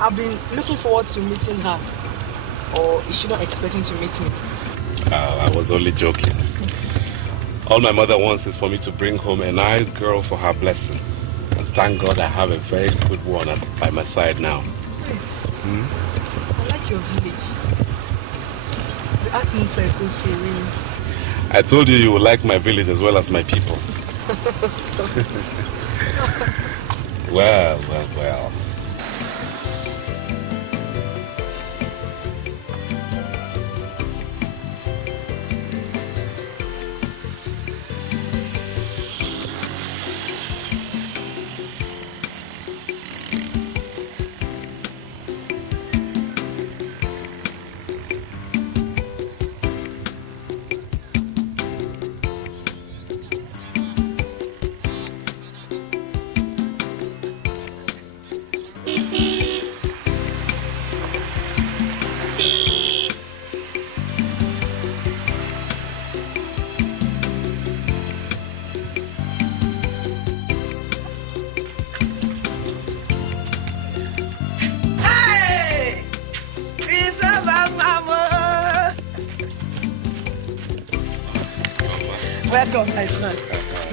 I've been looking forward to meeting her. Or is she not expecting to meet me? I was only joking. All my mother wants is for me to bring home a nice girl for her blessing. And thank God I have a very good one by my side now. Nice. I like your village. The atmosphere is so serene. I told you would like my village as well as my people. Well. Welcome, my son.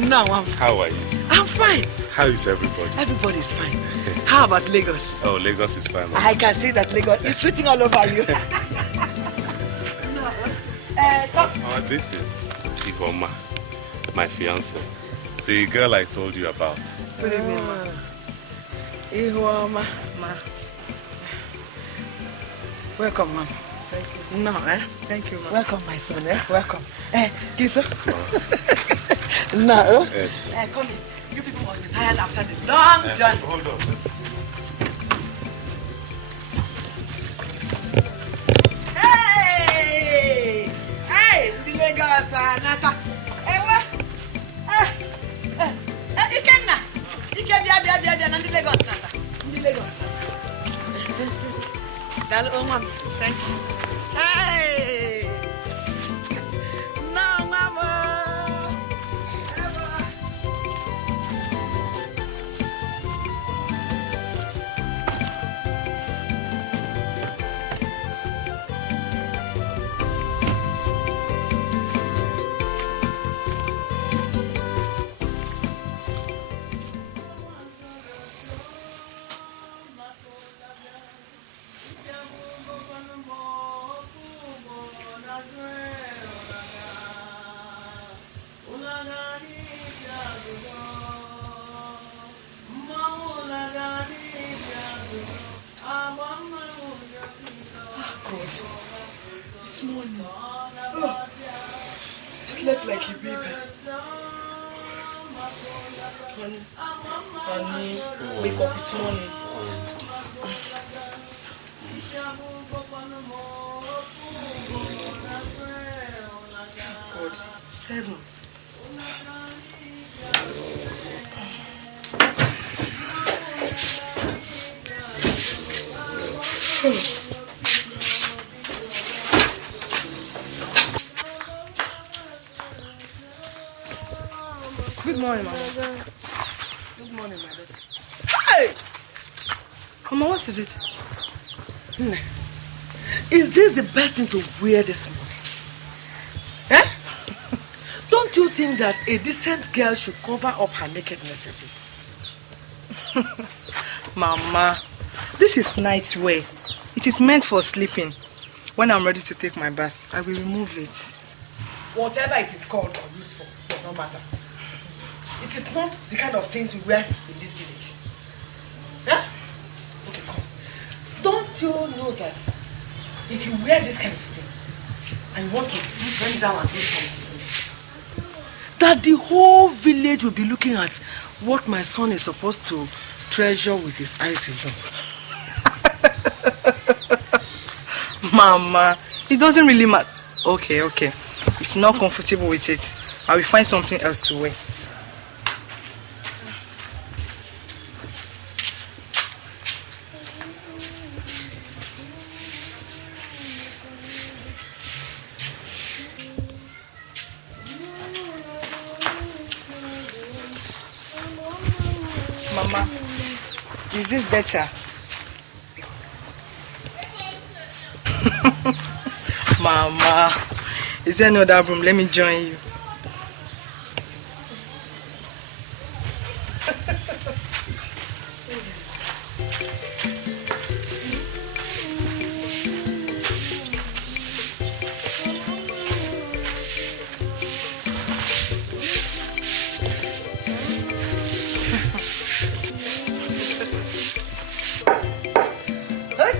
Now, how are you? I'm fine. How is everybody? Everybody's fine. How about Lagos? Oh, Lagos is fine. I can see that Lagos is sweating all over you. Come. Oh, this is Ihoma, my fiance, the girl I told you about. Good evening, ma. Ihoma, ma. Welcome, ma'am. Thank you. No, Thank you, ma'am. Welcome, my son, Welcome. Kiso. No. Yes. Come in. You people must be tired after the long journey. Hold on. Hey, the Lagos, Nata. What? Ikenna. Ikebia, and the Lagos, Nata. The Lagos. Mom. Thank you. Hey. No, Mama. Slept like a baby. Honey, wake up, it's morning. God, 7. Good morning, Mama. Good morning, my daughter. Hey! Mama, what is it? Is this the best thing to wear this morning? Don't you think that a decent girl should cover up her nakedness a bit? Mama, this is night wear. It is meant for sleeping. When I'm ready to take my bath, I will remove it. Whatever it is called or used for, does not matter. It is not the kind of things we wear in this village. Okay, come. Don't you know that if you wear this kind of thing and you want to bend down and do something, that the whole village will be looking at what my son is supposed to treasure with his eyes alone. Mama, it doesn't really matter. Okay. If you're not comfortable with it, I will find something else to wear. Mama, is this better? Mama, is there no other room? Let me join you. Wait.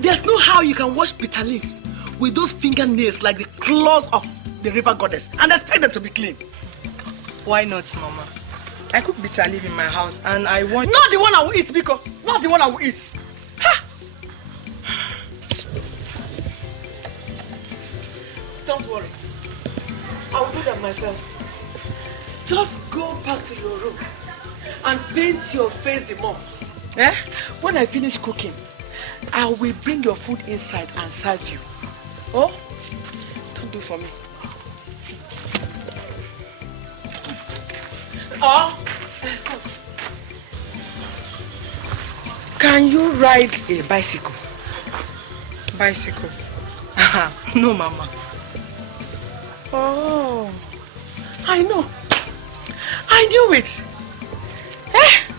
There's no how you can wash bitter leaves with those fingernails like the claws of the river goddess and expect them to be clean. Why not, Mama? I cook bitter leaf in my house and I want... Not the one I will eat, Biko. Not the one I will eat. Ha! Don't worry. I will do that myself. Just go back to your room and paint your face the more. Eh? When I finish cooking, I will bring your food inside and serve you. Oh? Don't do for me. Oh? Can you ride a bicycle? Bicycle? No, Mama. Oh, I know. I knew it. Eh?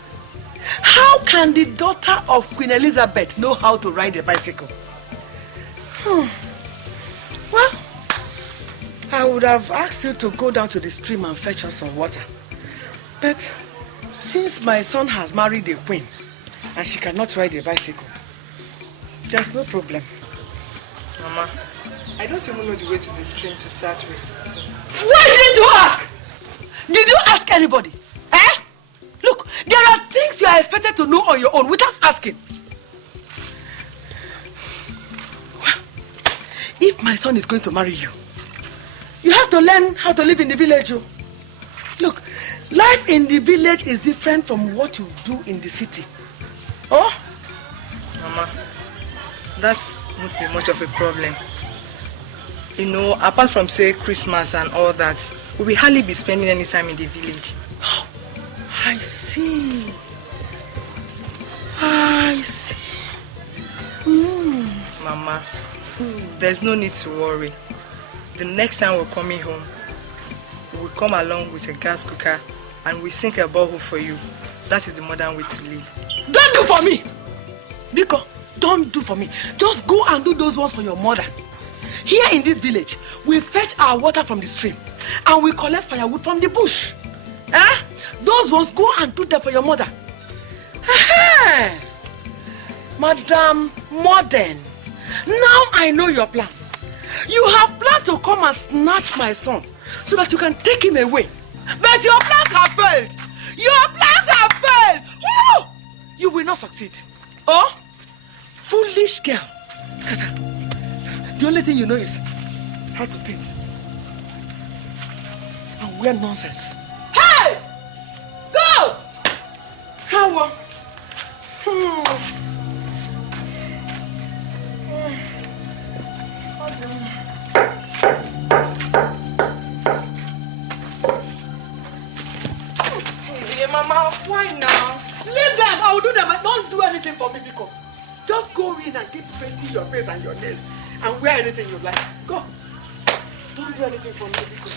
How can the daughter of Queen Elizabeth know how to ride a bicycle? Well, I would have asked you to go down to the stream and fetch us some water. But since my son has married a queen and she cannot ride a bicycle, there's no problem. Mama, I don't even know the way to the stream to start with. Why didn't you ask? Did you ask anybody? Eh? Look, there are things you are expected to know on your own without asking. Well, if my son is going to marry you, you have to learn how to live in the village. Oh. Look, life in the village is different from what you do in the city. Oh? Mama, that won't be much of a problem. You know, apart from, say, Christmas and all that, we will hardly be spending any time in the village. I see. I see. Mama, there's no need to worry. The next time we're coming home, we will come along with a gas cooker and we sink a borehole for you. That is the modern way to live. Don't do for me! Biko, don't do for me. Just go and do those ones for your mother. Here in this village, we fetch our water from the stream and we collect firewood from the bush. Eh? Those ones, go and do them for your mother. Madam Modern, now I know your plans. You have planned to come and snatch my son so that you can take him away. But your plans have failed. Your plans have failed. Woo! You will not succeed. Oh? Foolish girl. Kata, the only thing you know is how to paint and wear nonsense. Hey! Go! How? Hey, Mama, why now? Leave them. I will do them. Don't do anything for me, Biko. Just go in and keep painting your face and your nails and wear anything you like. Go. Don't do anything for me, Biko.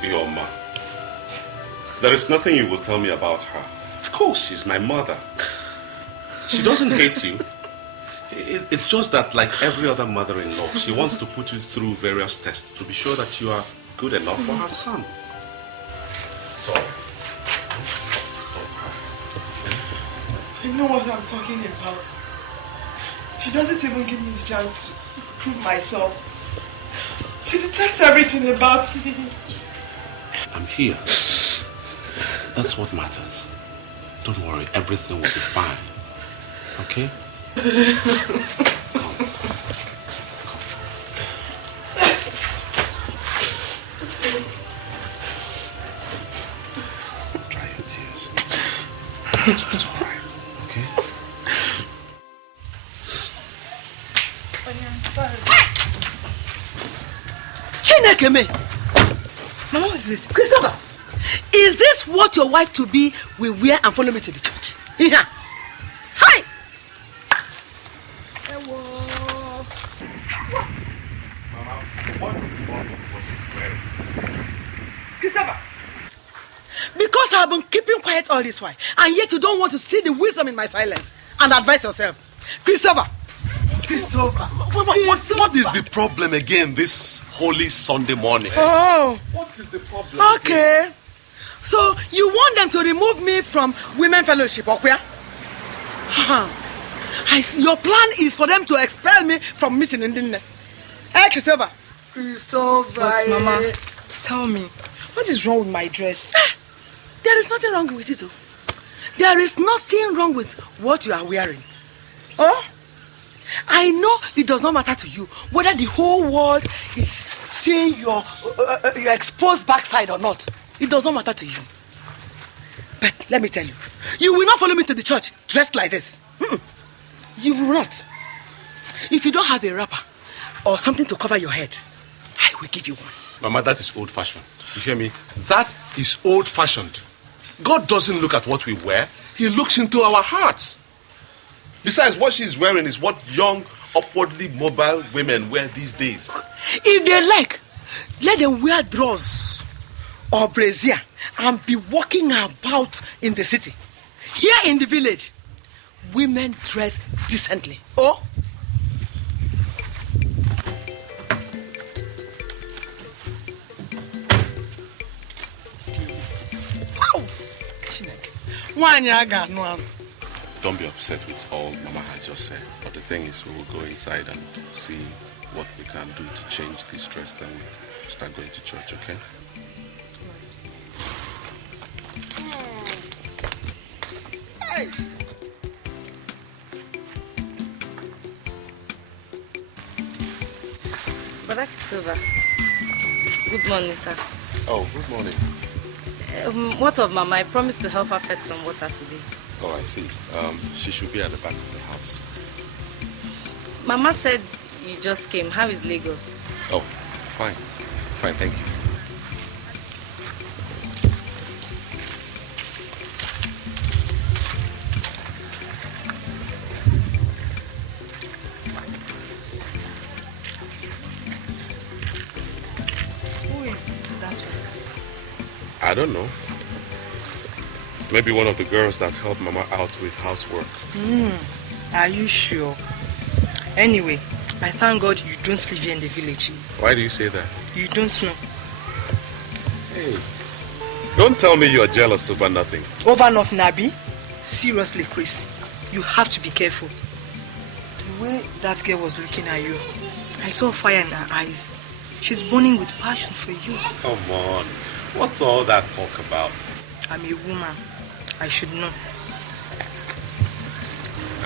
Your ma. There is nothing you will tell me about her. Of course, she's my mother. She doesn't hate you. It's just that, like every other mother-in-law, she wants to put you through various tests to be sure that you are good enough for her son. So, I know what I'm talking about. She doesn't even give me the chance to prove myself. She detects everything about me. I'm here. That's what matters. Don't worry, everything will be fine. Okay? Come. Dry your tears. It's alright. Okay? Chineke me. Mama, what is this? Christopher, is this what your wife to be will wear and follow me to the church? Yeah. Hi. Mama, what is wrong with what you're wearing? Christopher, because I've been keeping quiet all this while, and yet you don't want to see the wisdom in my silence and advise yourself. Christopher. Christopher. What is the problem again this holy Sunday morning? Oh. What is the problem? Okay. Again? So you want them to remove me from women fellowship, okay? Your plan is for them to expel me from meeting in the Hey, Christopher. Christopher. But Mama, tell me, what is wrong with my dress? There is nothing wrong with it. There is nothing wrong with what you are wearing. Oh? I know it does not matter to you whether the whole world is seeing your exposed backside or not. It does not matter to you. But let me tell you, you will not follow me to the church dressed like this. You will not. If you don't have a wrapper or something to cover your head, I will give you one. Mama, that is old-fashioned. You hear me? That is old-fashioned. God doesn't look at what we wear. He looks into our hearts. Besides, what she's wearing is what young, upwardly mobile women wear these days. If they like, let them wear drawers or brassiere and be walking about in the city. Here in the village, women dress decently. Oh? Don't be upset with all Mama has just said. But the thing is, we will go inside and see what we can do to change this dress, then we'll start going to church, okay? Hey. Brother Christopher, good morning, sir. Oh, good morning. What of Mama? I promised to help her fetch some water today. Oh, I see. She should be at the back of the house. Mama said you just came. How is Lagos? Oh, fine. Fine, thank you. Who is that one? I don't know. Maybe one of the girls that help Mama out with housework. Are you sure? Anyway, I thank God you don't live here in the village. Why do you say that? You don't know. Hey, don't tell me you are jealous over nothing. Over nothing, Abby? Seriously, Chris, you have to be careful. The way that girl was looking at you, I saw fire in her eyes. She's burning with passion for you. Come on. What's all that talk about? I'm a woman. I should know.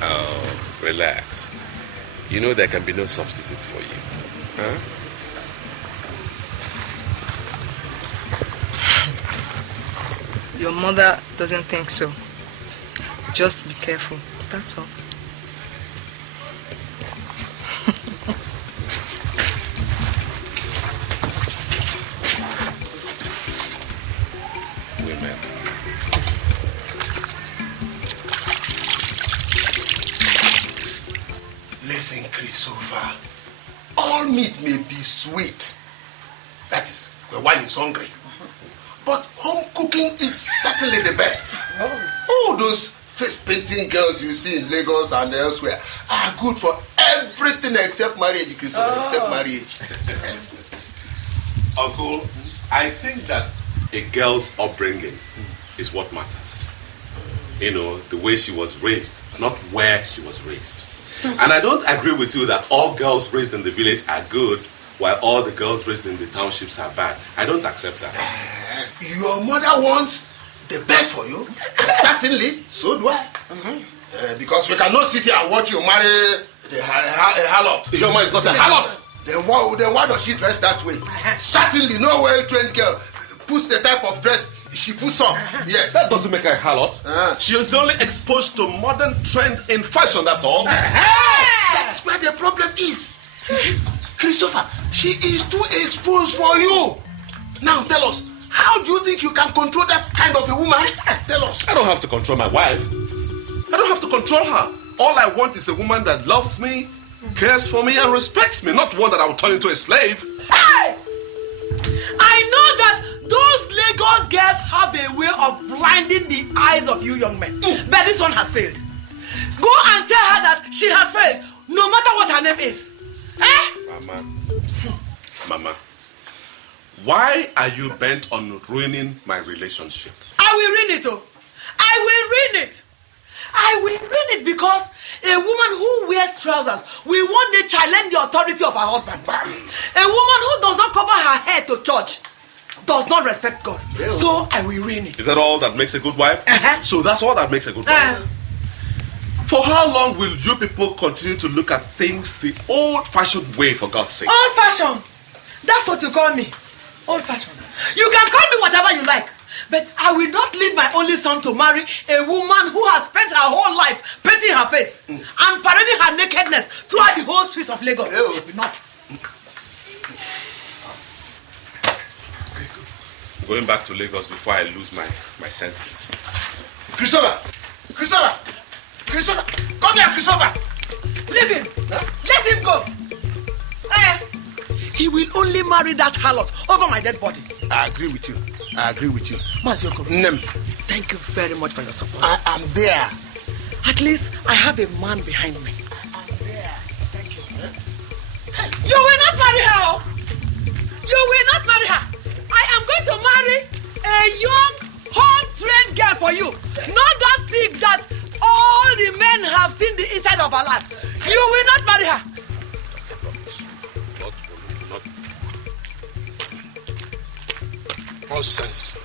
Oh, relax. You know there can be no substitute for you. Huh? Your mother doesn't think so. Just be careful. That's all. Women. Listen, Christopher. All meat may be sweet. That is, when one is hungry. But home cooking is certainly the best. All those face painting girls you see in Lagos and elsewhere are good for everything except marriage, Christopher, except marriage. Uncle, I think that a girl's upbringing is what matters. You know, the way she was raised, not where she was raised. And I don't agree with you that all girls raised in the village are good while all the girls raised in the townships are bad. I don't accept that. Your mother wants the best for you. Certainly, so do I. Because we cannot sit here and watch you marry a harlot. Your mother is not a harlot. Then why does she dress that way? Certainly, no well-trained girl puts the type of dress she puts on. Yes. That doesn't make her a harlot. She is only exposed to modern trend in fashion, that's all. That's where the problem is. Christopher, she is too exposed for you. Now tell us, how do you think you can control that kind of a woman? Tell us. I don't have to control my wife. I don't have to control her. All I want is a woman that loves me, cares for me, and respects me, not one that I will turn into a slave. Hey! I know that those Lagos girls have a way of blinding the eyes of you young men. But this one has failed. Go and tell her that she has failed, no matter what her name is. Mama, why are you bent on ruining my relationship? I will ruin it, oh. I will ruin it. I will ruin it because a woman who wears trousers will one day challenge the authority of her husband. A woman who does not cover her head to church does not respect God. So I will ruin it. Is that all that makes a good wife? So that's all that makes a good wife? For how long will you people continue to look at things the old-fashioned way, for God's sake? Old-fashioned? That's what you call me. Old-fashioned. You can call me whatever you like. But I will not leave my only son to marry a woman who has spent her whole life painting her face and parading her nakedness throughout the whole streets of Lagos. I will not. Going back to Lagos before I lose my senses. Christopher! Christopher! Christopher! Come here, Christopher! Leave him! Let him go! He will only marry that harlot over my dead body. I agree with you. I agree with you. Mazioko, Nem. Thank you very much for your support. I am there. At least I have a man behind me. I'm there. Thank you. You will not marry her. You will not marry her. I am going to marry a young, home-trained girl for you. Not that pig that all the men have seen the inside of her life. You will not marry her. Nonsense.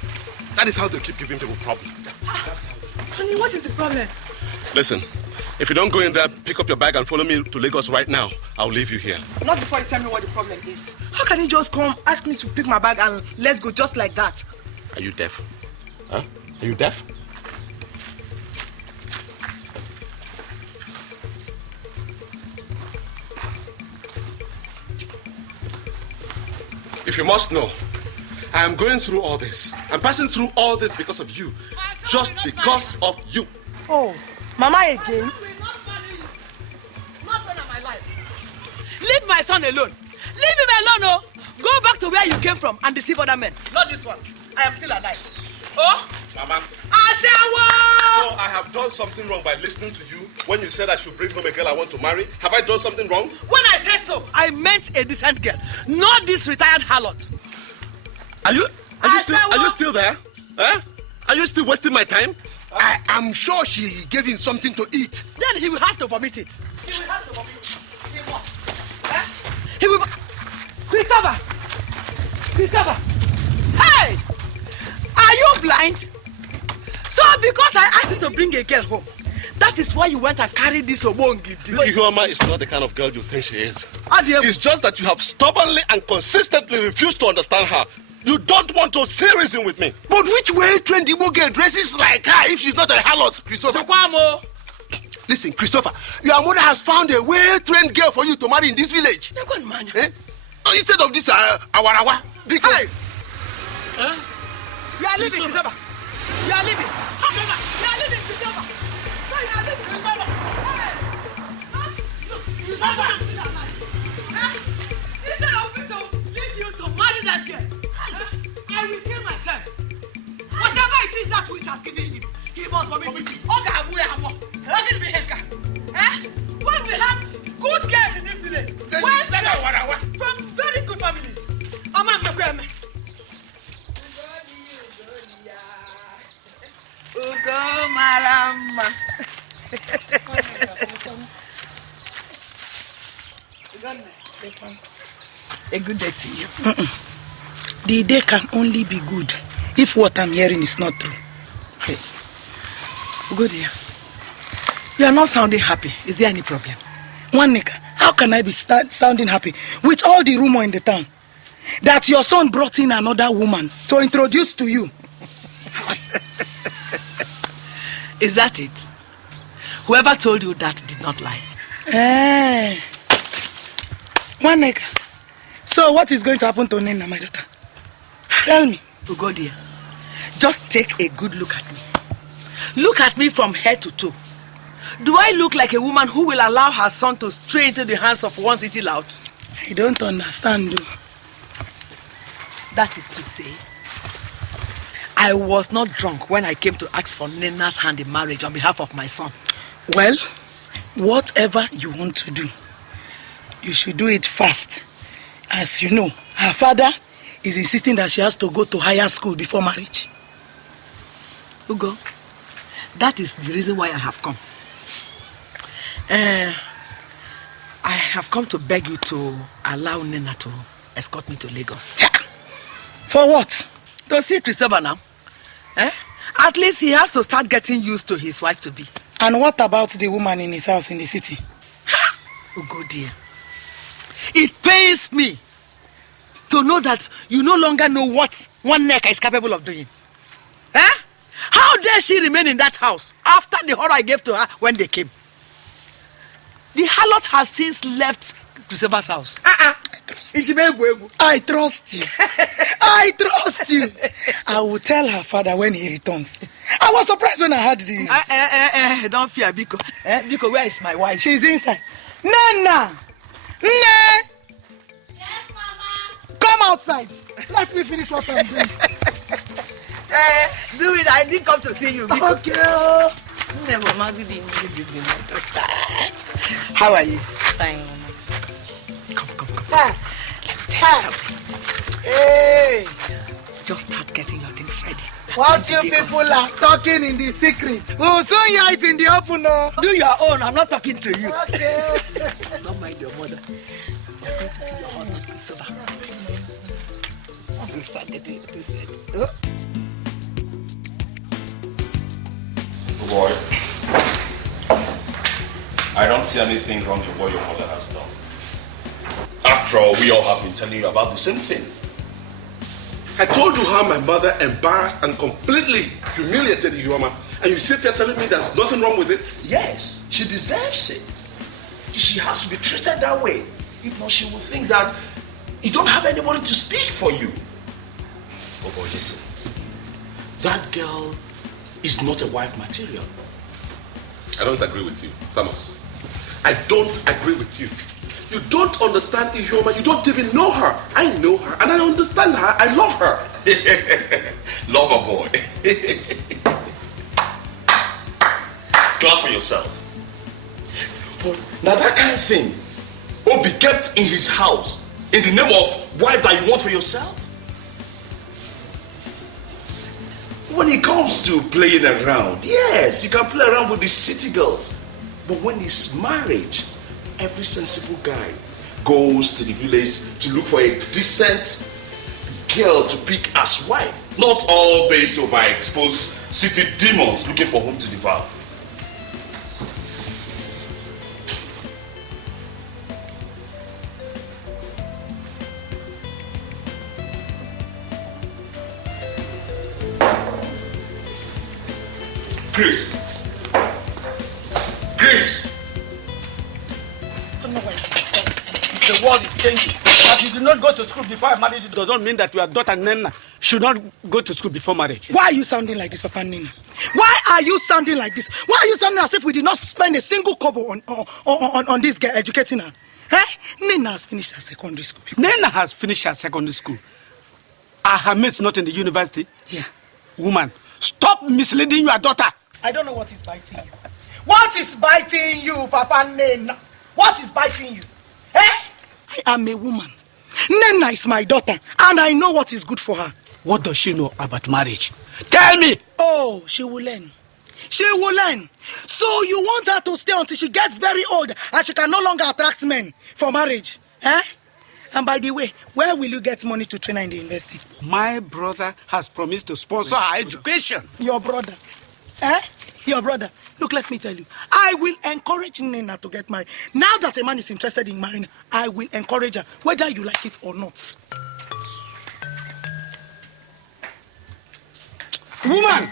That is how they keep giving people problems. Honey, what is the problem? Listen, if you don't go in there, pick up your bag and follow me to Lagos right now, I'll leave you here. Not before you tell me what the problem is. How can you just come, ask me to pick my bag and let's go just like that? Are you deaf? Huh? Are you deaf? If you must know, I am going through all this. I'm passing through all this because of you. Just because of you. Oh, Mama again? Not one of my life. Leave my son alone. Leave him alone, oh. Go back to where you came from and deceive other men. Not this one. I am still alive. Oh? Mama. Ashawo! So I have done something wrong by listening to you when you said I should bring home a girl I want to marry. Have I done something wrong? When I said so, I meant a decent girl, not this retired harlot. Are you still there? Huh? Are you still wasting my time? I am sure she gave him something to eat. Then he will have to vomit it. He will have to vomit it. He must. He will. Christopher! Christopher! Hey! Are you blind? So because I asked you to bring a girl home, that is why you went and carried this obongi. Ihuoma is not the kind of girl you think she is. Adieu. It's just that you have stubbornly and consistently refused to understand her. You don't want to see reason with me. But which way trained Igbo girl dresses like her if she's not a harlot, Christopher? Listen, Christopher, your mother has found a well-trained girl for you to marry in this village. Eh? Instead of this awarawa. Because... Hey! Huh? You are leaving, Christopher. You are leaving. You are leaving, Christopher. No, you are leaving, Christopher. Hey! Look, Christopher. Instead of me to leave you to marry that girl, I will kill myself. Whatever it is that which has given him, he must vomit it. When we have good girls in this village, from very good families. Ugo Marama. A good day to you. The day can only be good if what I'm hearing is not true. Hey. Good dear. You are not sounding happy. Is there any problem? One nigga, how can I be sounding happy with all the rumor in the town that your son brought in another woman to introduce to you? Is that it? Whoever told you that did not lie. One nigga. So what is going to happen to Nena, my daughter? Tell me. Go dear. Just take a good look at me. Look at me from head to toe. Do I look like a woman who will allow her son to stray into the hands of one city lout? I don't understand you. That is to say, I was not drunk when I came to ask for Nena's hand in marriage on behalf of my son. Well, whatever you want to do, you should do it fast. As you know, her father is insisting that she has to go to higher school before marriage. Ugo, that is the reason why I have come. I have come to beg you to allow Nena to escort me to Lagos. For what? To see Christopher now. At least he has to start getting used to his wife-to-be. And what about the woman in his house in the city? Ugo dear, it pains me to know that you no longer know what one neck is capable of doing. How dare she remain in that house after the horror I gave to her when they came? The harlot has since left Christopher's house. I trust you. I trust you. I will tell her father when he returns. I was surprised when I heard the... Don't fear, Biko. Biko, where is my wife? She's inside. Nana! Nana! Yes, Mama. Come outside. Let me finish what I'm doing. Do it. I didn't come to see you. Biko. Okay. Mama, good evening. How are you? Fine, Mama. Come. Let me tell you something. Hey! Just start getting your things ready. What you people are talking in the secret? We'll soon hear it in the open. No? Do your own. I'm not talking to you. Okay. Don't mind your mother. You're going to see your husband, Christopher. We'll start getting your things ready. Boy, I don't see anything wrong with what your mother has done. After all, we all have been telling you about the same thing. I told you how my mother embarrassed and completely humiliated Ihuoma, and you sit here telling me there's nothing wrong with it? Yes, she deserves it. She has to be treated that way. If not, she will think that you don't have anybody to speak for you. Oh boy, listen. That girl is not a wife material. I don't agree with you, Thomas. I don't agree with you. You don't understand Ihuoma. You don't even know her. I know her and I understand her. I love her. Love her, boy. Clap for yourself. But now that kind of thing will be kept in his house in the name of wife that you want for yourself. When it comes to playing around, yes, you can play around with the city girls. But when it's marriage, every sensible guy goes to the village to look for a decent girl to pick as wife. Not all based over exposed city demons looking for whom to devour. Grace. The world is changing. That you did not go to school before I married you does not mean that your daughter Nena should not go to school before marriage. Why are you sounding like this, Papa Nina? Why are you sounding like this? Why are you sounding as if we did not spend a single kobo on this girl educating her? Nena has finished her secondary school. Nena has finished her secondary school. Are her mates not in the university? Yeah. Woman, stop misleading your daughter. I don't know what is biting you. What is biting you, Papa Nena? What is biting you? I am a woman. Nena is my daughter, and I know what is good for her. What does she know about marriage? Tell me! Oh, she will learn. She will learn. So you want her to stay until she gets very old and she can no longer attract men for marriage? And by the way, where will you get money to train her in the university? My brother has promised to sponsor her education. Your brother. Eh? Your brother. Look, let me tell you. I will encourage Nena to get married. Now that a man is interested in marrying her, I will encourage her, whether you like it or not. Woman!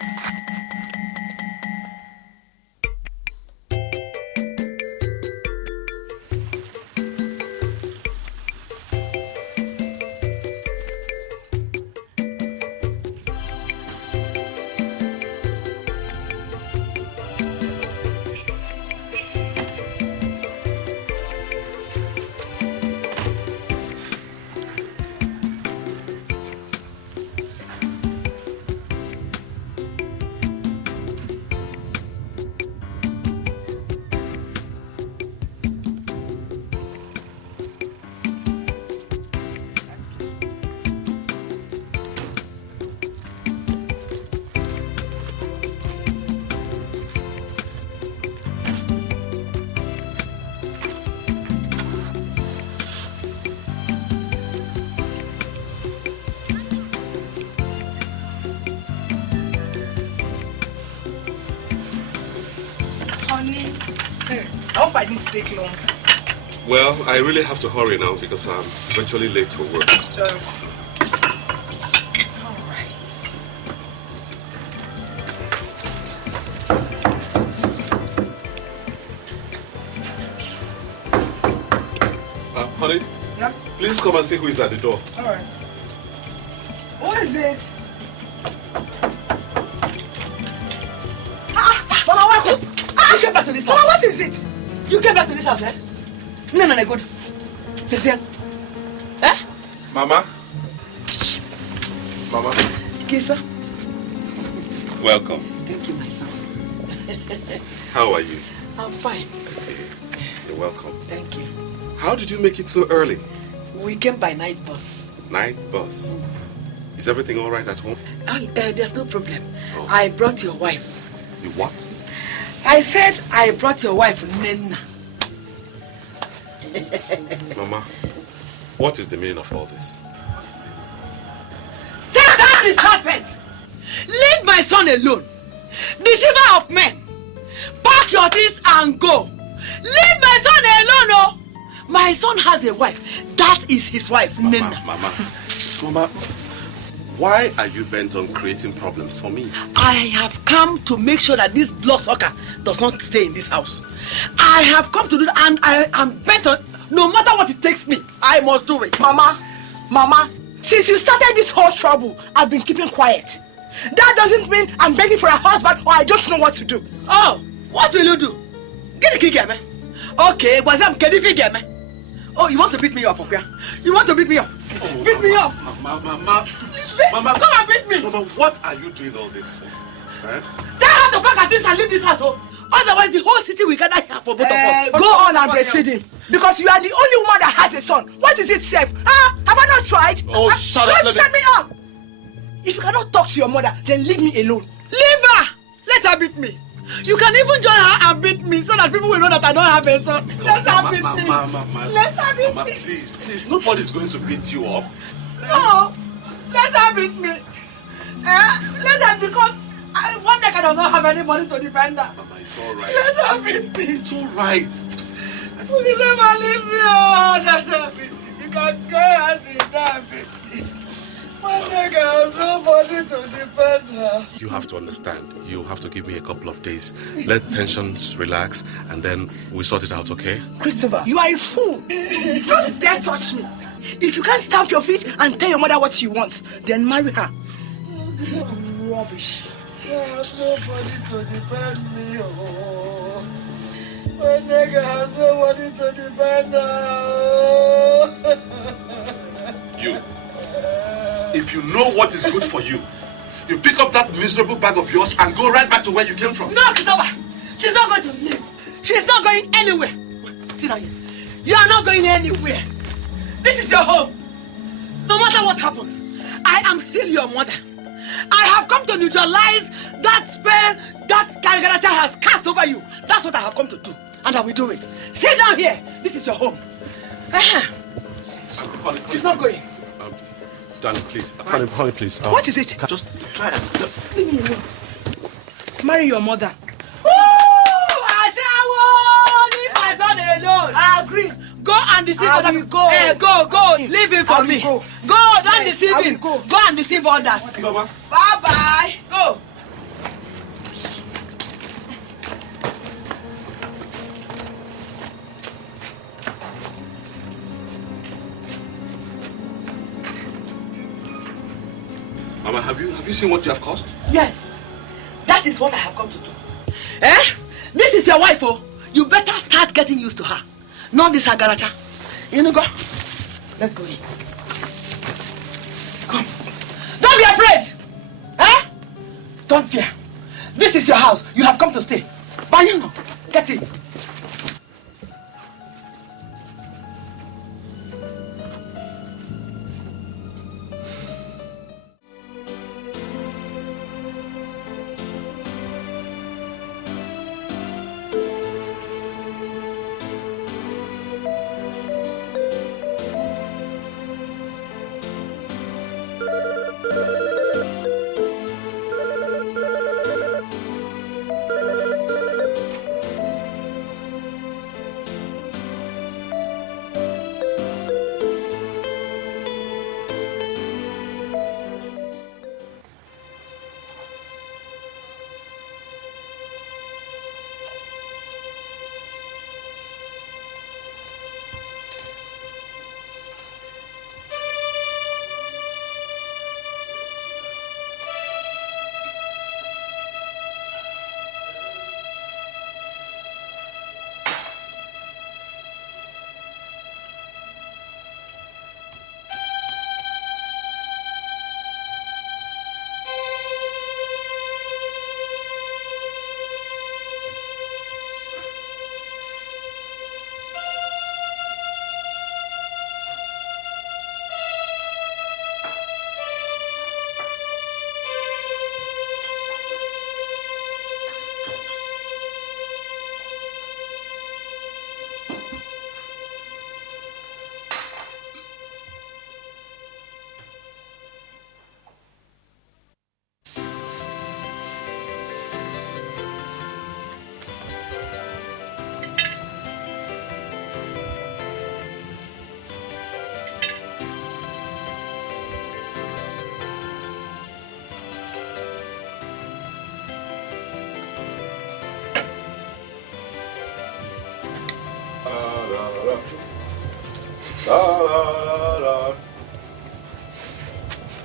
I hope I didn't take long. Well, I really have to hurry now because I'm virtually late for work. So, all right. Honey, Yeah? please come and see who is at the door. All right. What is it? Mama, welcome. You came back to this house. Mama, what is it? You came back to this house, eh? No, good. Listen. Eh? Mama. Mama. Kisa. Welcome. Thank you, my son. How are you? I'm fine. You're welcome. Thank you. How did you make it so early? We came by night bus. Night bus. Is everything all right at home? There's no problem. Oh. I brought your wife. You what? I said I brought your wife, Nena. Mama, what is the meaning of all this? Satan is serpent! Leave my son alone. Deceiver of men. Pack your things and go. Leave my son alone, oh! My son has a wife. That is his wife, Nena. Mama, why are you bent on creating problems for me? I have come to make sure that this bloodsucker does not stay in this house. I have come to do that, and I am bent on, no matter what it takes me, I must do it. Mama, since you started this whole trouble, I've been keeping quiet. That doesn't mean I'm begging for a husband or I just know what to do. Oh, what will you do? Get the key, me. Okay, was I'm getting me. Oh, you want to beat me up, okay? You want to beat me up? Oh, beat me up. Mama, Come and beat me. Mama, what are you doing all this for? Huh? Tell her to pack her things and leave this house, oh. Otherwise, the whole city will gather here for both of us. Go on and breastfeed him. Because you are the only woman that has a son. What is it, safe? Huh? Have I not tried? Oh, shut up. Don't shut me up. If you cannot talk to your mother, then leave me alone. Leave her. Let her beat me. You can even join her and beat me so that people will know that I don't have a son. Let her beat me. Let her beat Mama, me. please, nobody's going to beat you up. No. Let her beat me. Let her because one day I does not have anybody to defend her. Mama, it's all right. Let her beat me. It's all right. Please never leave me. Oh, let her beat me. You can go and beat me. One day I has nobody to defend her. You have to understand. You have to give me a couple of days. Let tensions relax, and then we sort it out, okay? Christopher, you are a fool. Don't dare touch me. If you can't stamp your feet and tell your mother what she wants, then marry her. Rubbish. I have nobody to defend me. Oh. My nigga has nobody to defend her. You. If you know what is good for you, you pick up that miserable bag of yours and go right back to where you came from. No, Christopher. She's not going to leave. She's not going anywhere. Sit down here. You are not going anywhere. This is your home. No matter what happens, I am still your mother. I have come to neutralize that spell that Kalgarata has cast over you. That's what I have come to do. And I will do it. Sit down here. This is your home. She's not going. Danny, please. Honey, please. What is it? Just try and... Leave me alone. Marry your mother. Oh, Ashawo! Leave my son alone. I agree. Go and deceive other people. Go. Hey, go. Leave him for me. Go, don't deceive him. Go and deceive others. Bye-bye. Go. Mama, have you seen what you have caused? Yes. That is what I have come to do. This is your wife, oh. You better start getting used to her. Not this agaracha. You know, go. Let's go in. Come. Don't be afraid. Don't fear. This is your house. You have come to stay. But you know, get in.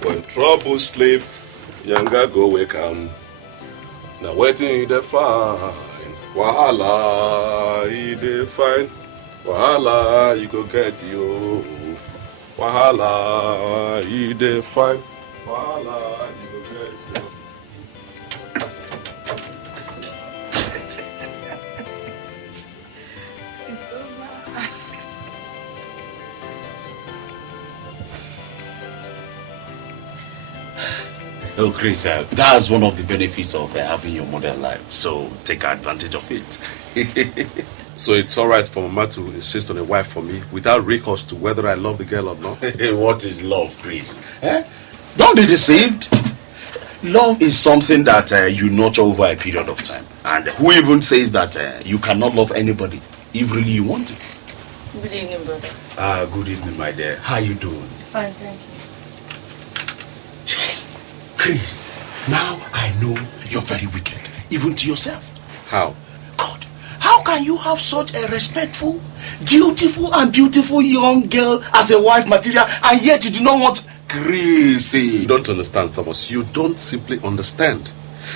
When trouble sleep, younger go wake 'em. Now waiting they find wahala, they find wahala, you go get you. Wahala, they find wahala, you go get you. Oh, Chris, that's one of the benefits of having your mother alive. So take advantage of it. So it's alright for Mama to insist on a wife for me without recourse to whether I love the girl or not? What is love, Chris? Don't be deceived. Love is something that you nurture over a period of time. And who even says that you cannot love anybody if really you want to? Good evening, brother. Good evening, my dear. How you doing? Fine, thank you. Chris, now I know you're very wicked, even to yourself. How? God, how can you have such a respectful, dutiful and beautiful young girl as a wife material and yet you do not want... Chris, you don't understand, Thomas. You don't simply understand.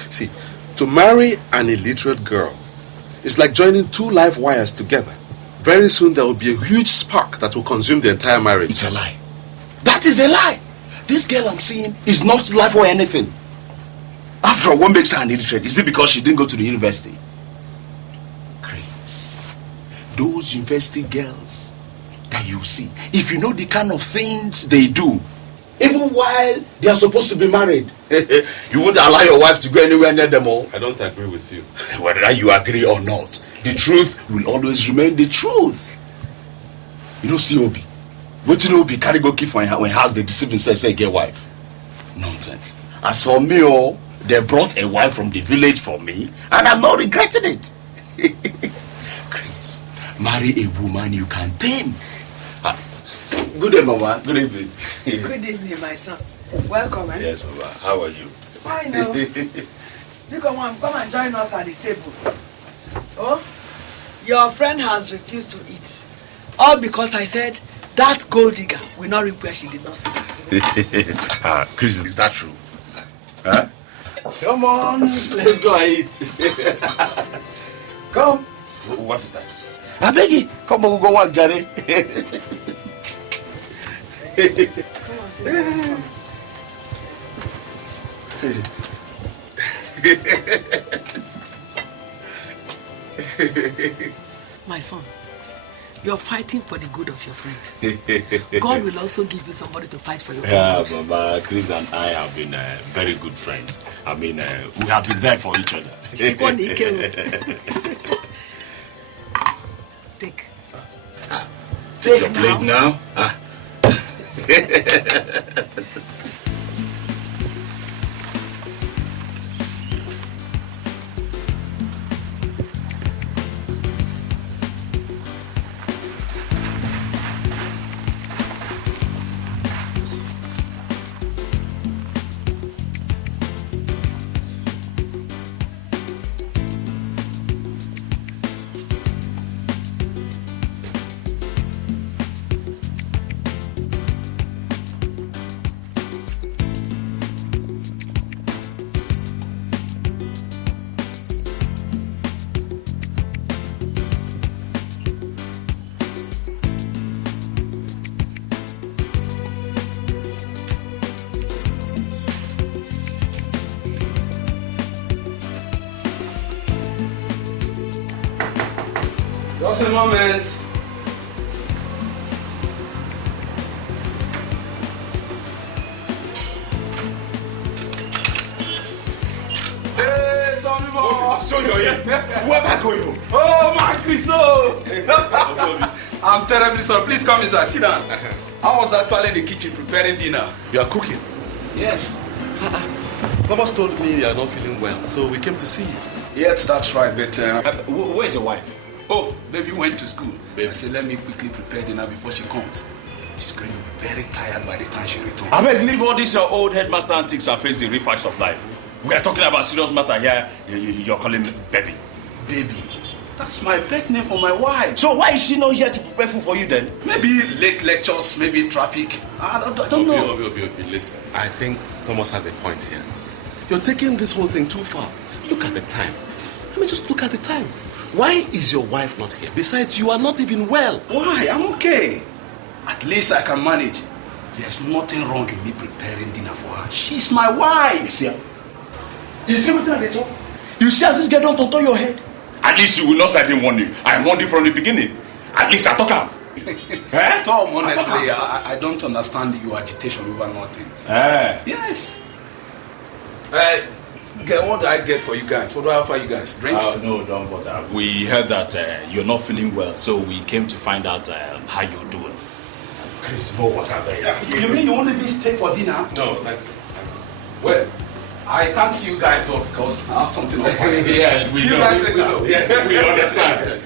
See, to marry an illiterate girl is like joining two live wires together. Very soon there will be a huge spark that will consume the entire marriage. It's a lie. That is a lie. This girl I'm seeing is not life or anything. After all, what makes her an illiterate? Is it because she didn't go to the university? Chris, those university girls that you see, if you know the kind of things they do, even while they are supposed to be married, you won't allow your wife to go anywhere near them all. I don't agree with you. Whether you agree or not, the truth will always remain the truth. You know, COB, But you know, be carry go keep when house they deceive themselves say get wife. Nonsense. As for me, oh, they brought a wife from the village for me, and I'm not regretting it. Chris, marry a woman you can tame. Good day, Mama. Good evening. Good evening, my son. Welcome, eh? Yes, Mama. How are you? Fine, no. You come and join us at the table. Oh, your friend has refused to eat. All because I said that gold digger will not reap where she did not sow. Chris, is that true? Huh? Come on, let's go and eat. Come. What is that? I beg you. Come on, we'll go work, Jerry. Come on, sit down. My son, you're fighting for the good of your friends. God will also give you somebody to fight for your cause. Yeah, Mama, Chris and I have been very good friends. I mean, we have been there for each other. Take. Take your plate now. Just a moment. Hey, Tommy boy. So you're here. Whoever going home. Oh, my Chris, I'm terribly sorry. Please come inside. Sit down. I was actually in the kitchen preparing dinner. You are cooking? Yes. Thomas told me you are not feeling well, so we came to see you. Yes, that's right, but where's your wife? Oh, baby went to school. Baby. I said, let me quickly prepare dinner before she comes. She's going to be very tired by the time she returns. I beg, leave all these your old headmaster antics and face the real facts of life. We are talking about serious matter here. You're calling me baby. Baby. That's my pet name for my wife. So why is she not here to prepare food for you then? Maybe late lectures, maybe traffic. I don't know. Obi, listen. I think Thomas has a point here. You're taking this whole thing too far. Look at the time. I mean, just look at the time. Why is your wife not here? Besides, you are not even well. Why? I'm okay. At least I can manage. There's nothing wrong in me preparing dinner for her. She's my wife. You see what I do? You see as this get on to turn your head? At least you will not say I didn't warn you. I warned you from the beginning. At least I talk out. Tom, honestly, I don't understand your agitation over nothing. Yes. What do I get for you guys? What do I offer you guys? Drinks? No, don't bother. We heard that you're not feeling well, so we came to find out how you're doing. Chris, no water there. You mean you won't even stay for dinner? No, thank you. Well, I can't see you guys off because I have something on my Yes, we know. Yes, we understand.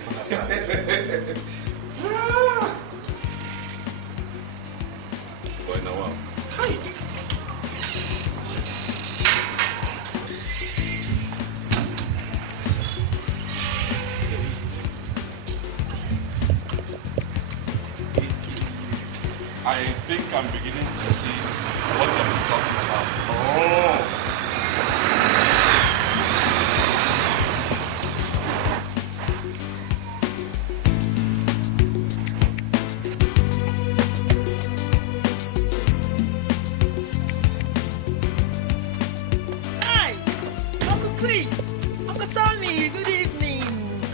Boy, now, wow. Hi. I think I'm beginning to see what you're talking about. Hi, Uncle Chris, Uncle Tommy, good evening.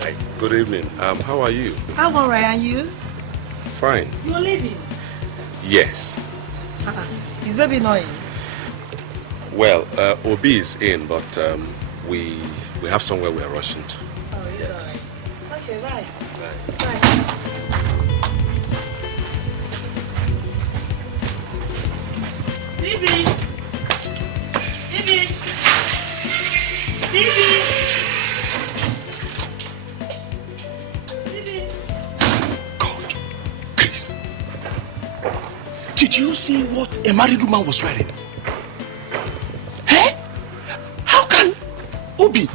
Hi, good evening. How are you? I'm alright, and you? Fine. You're leaving? Yes. Is baby not in? Well, Obi is in, but we have somewhere we are rushing to. Oh, yes. Alright. Okay, bye. Bye. Bye. Bibi! Bibi! Bibi! God, Chris. Did you see what a married woman was wearing? Eh? How can Obi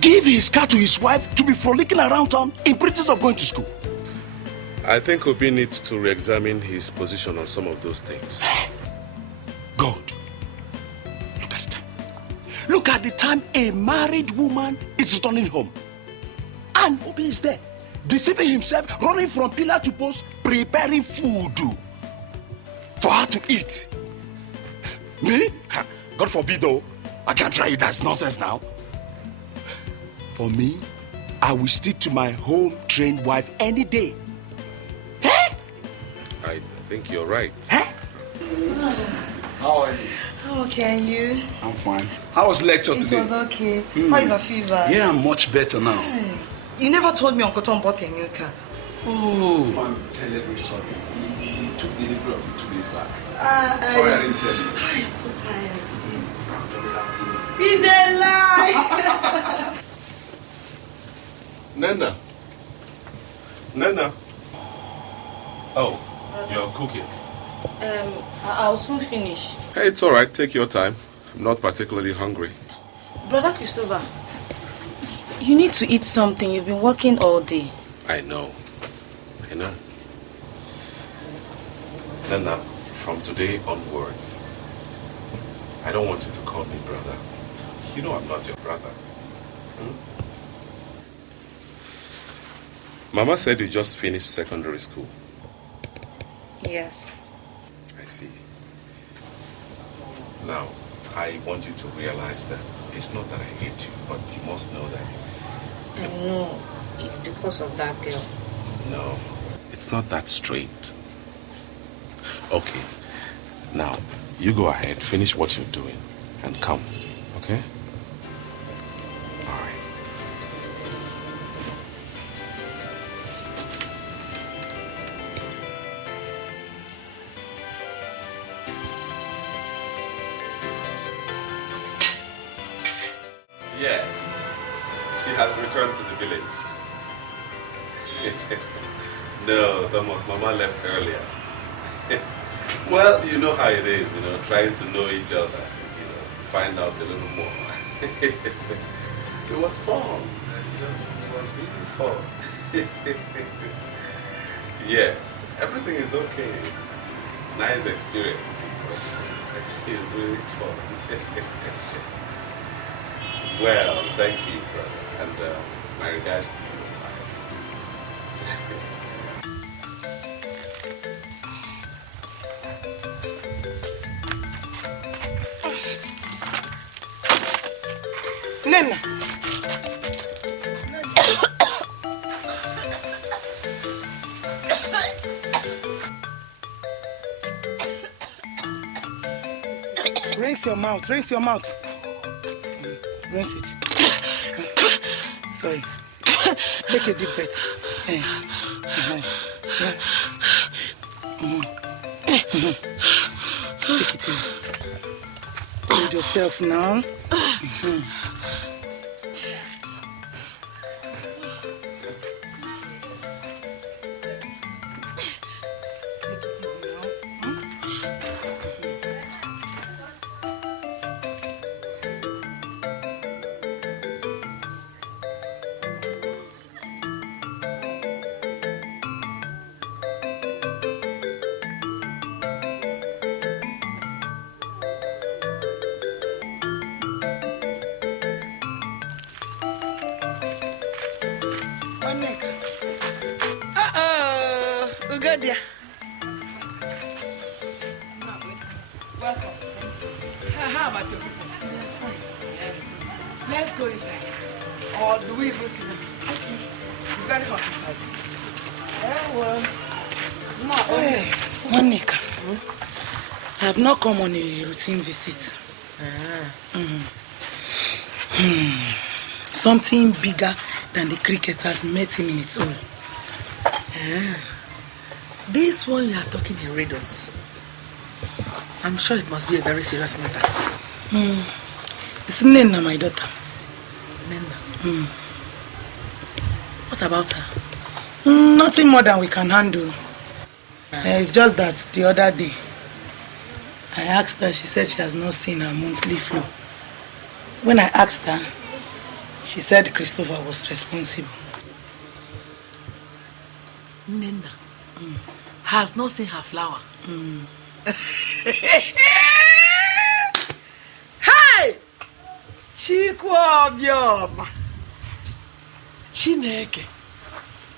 give his car to his wife to be frolicking around town in pretense of going to school? I think Obi needs to re-examine his position on some of those things. God, look at the time. Look at the time a married woman is returning home. And Obi is there, deceiving himself, running from pillar to post, preparing food for her to eat. Me? God forbid though, I can't try it. That's nonsense now. For me, I will stick to my home-trained wife any day. I think you're right. How are you? Okay, and you? I'm fine. How was lecture today? It was okay. How is the fever? Yeah, I'm much better now. You never told me Uncle Tom bought a new car. Oh, I'm terribly sorry. He took delivery of it 2 days back. Sorry I didn't tell you. I'm so tired. I'm very happy. It's a lie! Nana. Nana. Oh, you're cooking. I'll soon finish. Hey, it's all right. Take your time. I'm not particularly hungry. Brother Christopher, you need to eat something. You've been working all day. I know. I know. Nana, from today onwards, I don't want you to call me brother. You know I'm not your brother. Mama said you just finished secondary school. Yes. I see. Now, I want you to realize that it's not that I hate you, but you must know that. I know. It's because of that girl. No, it's not that straight. Okay. Now, you go ahead, finish what you're doing, and come. Okay? All right. Yes, she has returned to the village. No, Thomas, Mama left earlier. Well, you know how it is, trying to know each other, find out a little more. It was fun, it was really fun. Yes, everything is okay. Nice experience. It's really fun. Well, thank you, brother, and my regards to you. Nana. Rinse your mouth, rinse your mouth. Rinse it. Sorry. Take a deep breath. Take it in. Hold yourself now. Ugodia. Welcome. How about your people? Let's go inside. Or do we even see them? Okay. It's very hot inside. Yeah, well. No. Hey, Monica. I have not come on a routine visit. Something bigger than the cricket has met him in its own. This one you are talking in riddles. I'm sure it must be a very serious matter. It's Nena, my daughter. Nena? What about her? Nothing more than we can handle. It's just that the other day, I asked her, she said she has not seen her monthly flow. When I asked her, she said Christopher was responsible. Nena has not seen her flower. Hey! Chikwobioma. Chineke.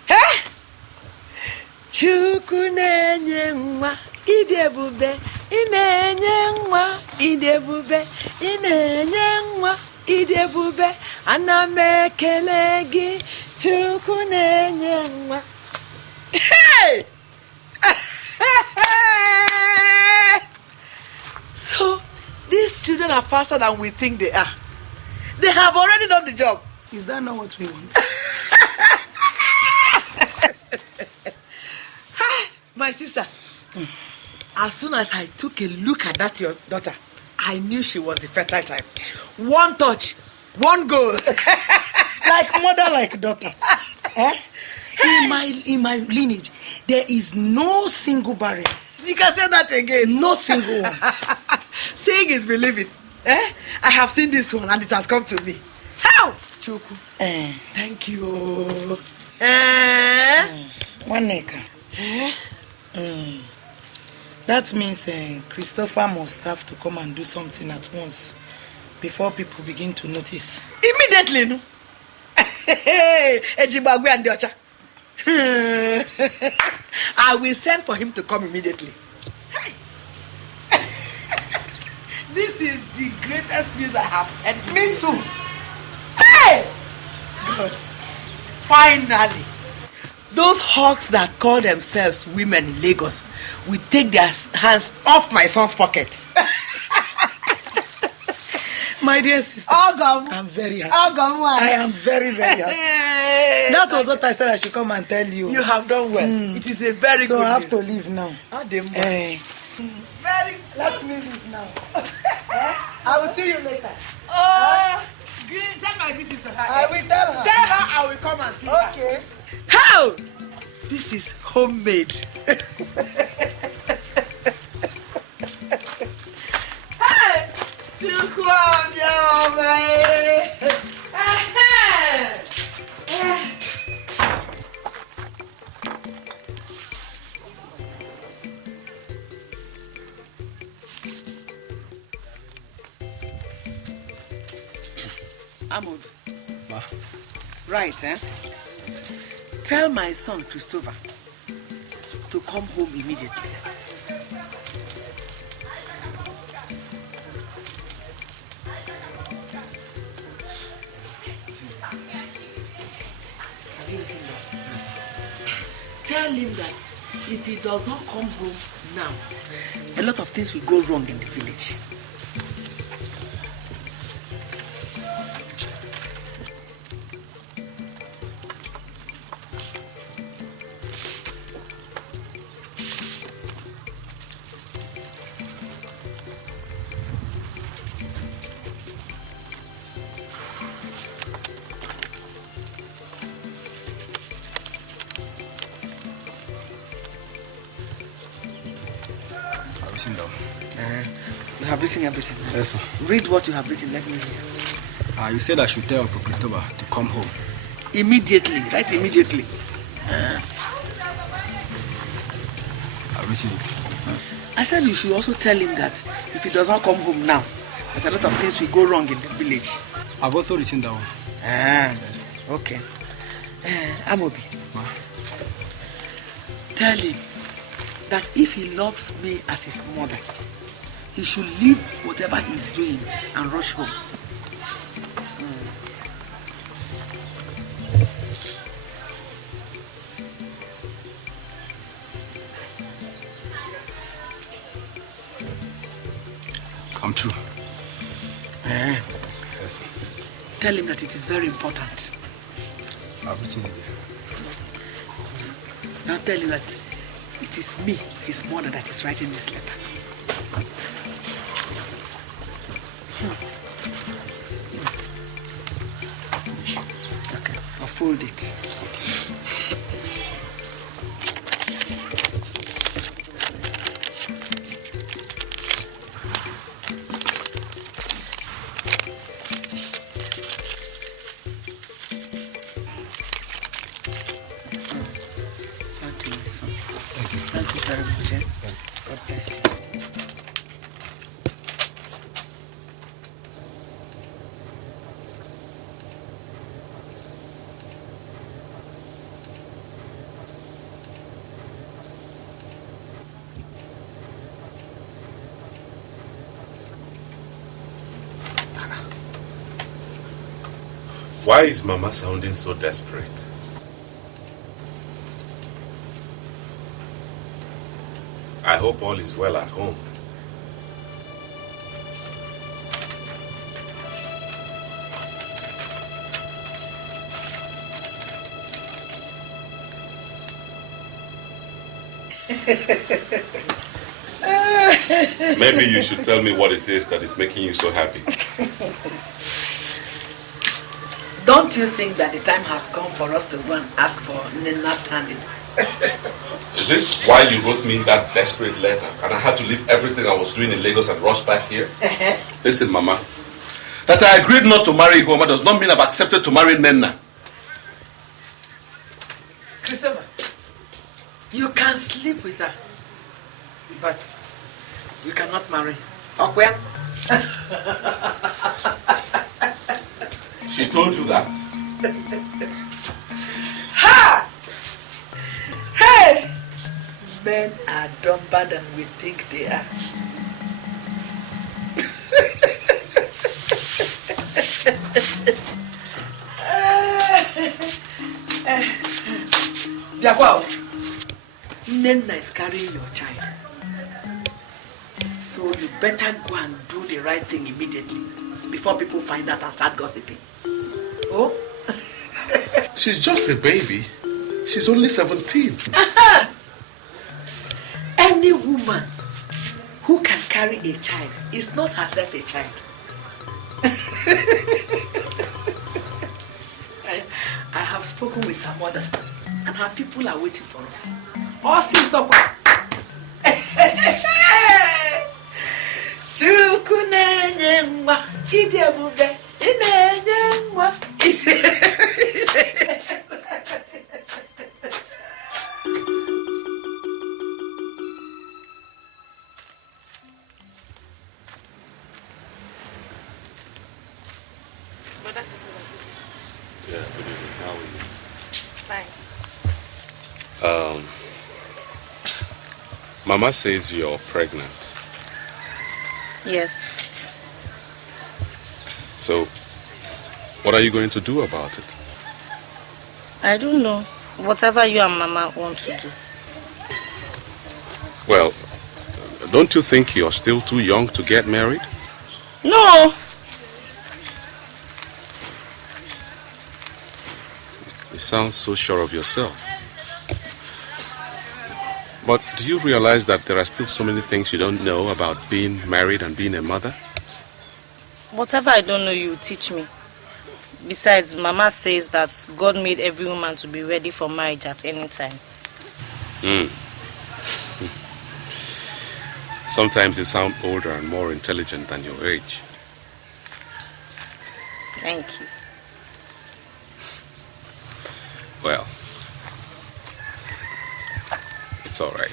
Hey! Chukwu na-enye nwa idebube, ị na-enye nwa idebube, ị na-enye nwa idebube, ana m ekele gị, Chukwu na-enye nwa. Hey! So these children are faster than we think they are. They have already done the job. Is that not what we want? My sister, as soon as I took a look at that your daughter, I knew she was the fertile type. One touch, one goal. Like mother, like daughter. In my lineage, there is no single barrier. You can say that again. No single one. Seeing is believing. I have seen this one and it has come to me. How? Choku. Thank you. One acre. That means Christopher must have to come and do something at once before people begin to notice. Immediately, no? Ejibagwe and Diocha. I will send for him to come immediately. This is the greatest news I have heard. Me too. Hey! God. Finally. Those hawks that call themselves women in Lagos will take their hands off my son's pockets. My dear sister, I'm very happy. I am very, very happy. That was what I said I should come and tell you. You have done well. It is a very good So I have news. to leave now. Let's leave it now. I will see you later. Send my visit to her. I will tell her. Tell her I will come and see her. Okay. How? This is homemade. Amod. Right, Tell my son Christopher to come home immediately. Have you written that? Tell him that if he does not come home now, a lot of things will go wrong in the village. You have written everything. Yes, sir. Read what you have written. Let me hear. You said I should tell Uncle Christopher to come home. Immediately. Right immediately. I've written it. I said you should also tell him that if he does not come home now, there's a lot of things will go wrong in the village. I've also written that one. Okay. Amobi. Tell him that if he loves me as his mother, he should leave whatever he's doing and rush home. Come true. Yes. Tell him that it is very important. I've written it there. Now tell him that it is me, his mother, that is writing this letter. Okay, I'll fold it. Thank you very much. God bless you. Why is Mama sounding so desperate? I hope all is well at home. Maybe you should tell me what it is that is making you so happy. Don't you think that the time has come for us to go and ask for Nina's standing? Is this why you wrote me that desperate letter and I had to leave everything I was doing in Lagos and rush back here? Listen, Mama. That I agreed not to marry Igoma does not mean I've accepted to marry Nenna. Christopher, you can sleep with her, but you cannot marry. Okay? She told you that? Ha! Hey! Men are dumber than we think they are. Biakwa, Nenna is carrying your child. So you better go and do the right thing immediately before people find out and start gossiping. Oh? She's just a baby. She's only 17. Any woman who can carry a child is not herself a child. I have spoken with her mother, and her people are waiting for us. All seems up. Chukunenyenwa, idebube, inenyenwa. Yeah, good evening. How are you? Fine. Mama says you're pregnant. Yes. So, what are you going to do about it? I don't know. Whatever you and Mama want to do. Well, don't you think you're still too young to get married? No. You sound so sure of yourself. But do you realize that there are still so many things you don't know about being married and being a mother? Whatever I don't know, you teach me. Besides, Mama says that God made every woman to be ready for marriage at any time. Sometimes you sound older and more intelligent than your age. Thank you. Well, it's all right.